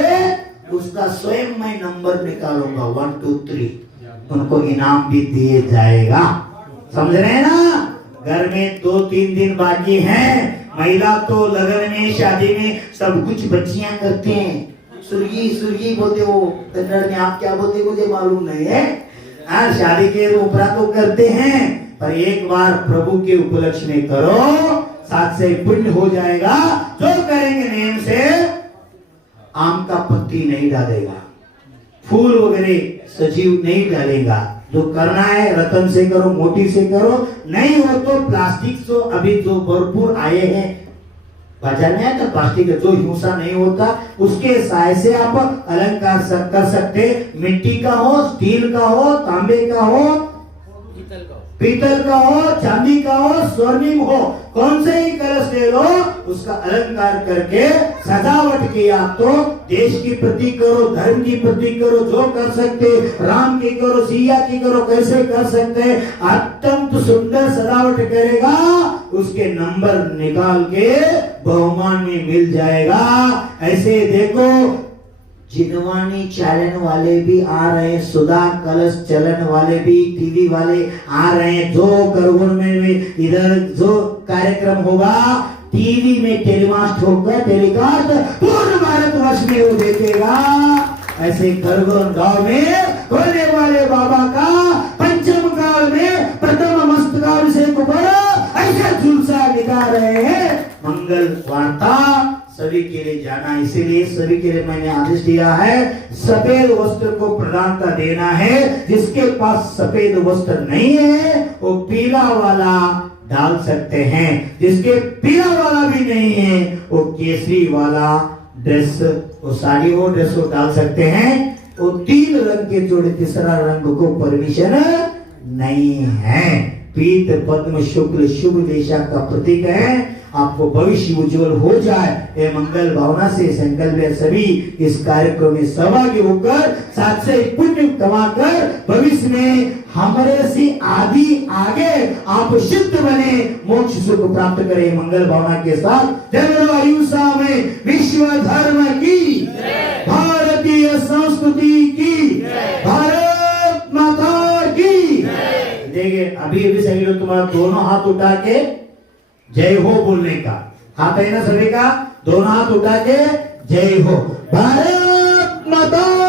उसका स्वयं मैं नंबर निकालूंगा 1 2 3, उनको इनाम भी दिए जाएगा। समझ रहे हैं ना? घर में 2-3 दिन बाकी हैं। महिला तो लगन में, शादी में सब कुछ बच्चियां करते हैं। सुर्गी बोलते हो कन्नड़ में, आप क्या बोलते मुझे मालूम नहीं है। हाँ, शादी के उपरा तो करते हैं, पर एक बार प्रभु के उपलक्ष्य में करो, साथ से पुण्य हो जाएगा। जो करेंगे नेम से, आम का पत्ती नहीं डालेगा, फूल वगैरह सजीव नहीं डालेगा। जो करना है रतन से करो, मोटी से करो, नहीं हो तो प्लास्टिक से अभी जो भरपूर आए हैं बाजार में, तो प्लास्टिक जो हिंसा नहीं होता उसके सहाय से आप अलंकार कर सकते। मिट्टी का हो, स्टील का हो, तांबे का हो, पीतल का हो, चांदी का हो, स्वर्णिम हो, कौन से ही कलश ले लो, उसका अलंकार करके सजावट किया तो देश की प्रति करो, धर्म की प्रति करो, जो कर सकते, राम की करो, सिया की करो, कैसे कर सकते, अत्यंत सुंदर सजावट करेगा, उसके नंबर निकाल के बहुमान में मिल जाएगा। ऐसे देखो जिनवानी चैनल वाले भी आ रहे हैं, सुधा कलश चलन वाले भी, टीवी वाले आ रहे हैं। जो करगुन में इधर जो कार्यक्रम होगा टीवी में टेलीकास्ट होगा, टेलीकास्ट पूर्ण भारतवर्ष में वो देखेगा। ऐसे करगुन गांव में होने वाले बाबा का पंचम काल में प्रथम मस्तकाभिषेक पर ऐसा जुलसा निकाल रहे हैं। मंगल वार्ता सभी के लिए जाना, इसीलिए सभी के लिए मैंने आदेश दिया है, सफेद वस्त्र को प्रधानता देना है। जिसके पास सफेद वस्त्र नहीं है वो पीला वाला डाल सकते हैं, जिसके पीला वाला भी नहीं है वो केसरी वाला ड्रेस, वो साड़ी हो ड्रेस वो डाल सकते हैं। वो 3 रंग के जोड़े, तीसरा रंग को परमिशन नहीं है। पीत पद्म शुक्ल शुभ दिशा का प्रतीक है। आपको भविष्य उज्जवल हो जाए, ये मंगल भावना से संकल्प है। सभी इस कार्यक्रम में सहभागी होकर साथ से पुण्य कमाकर भविष्य में हमारे से आदि आगे आप सिद्ध बने, मोक्ष सुख प्राप्त करें मंगल भावना के साथ। जय आयुषा में विश्व धर्म की, भारतीय संस्कृति की, भारत माता की। देखिए अभी सभी लोग तुम्हारा दोनों हाथ उठा के जय हो बोलने का, हाथ है ना सभी का, दोनों हाथ उठा के जय हो, भारत माता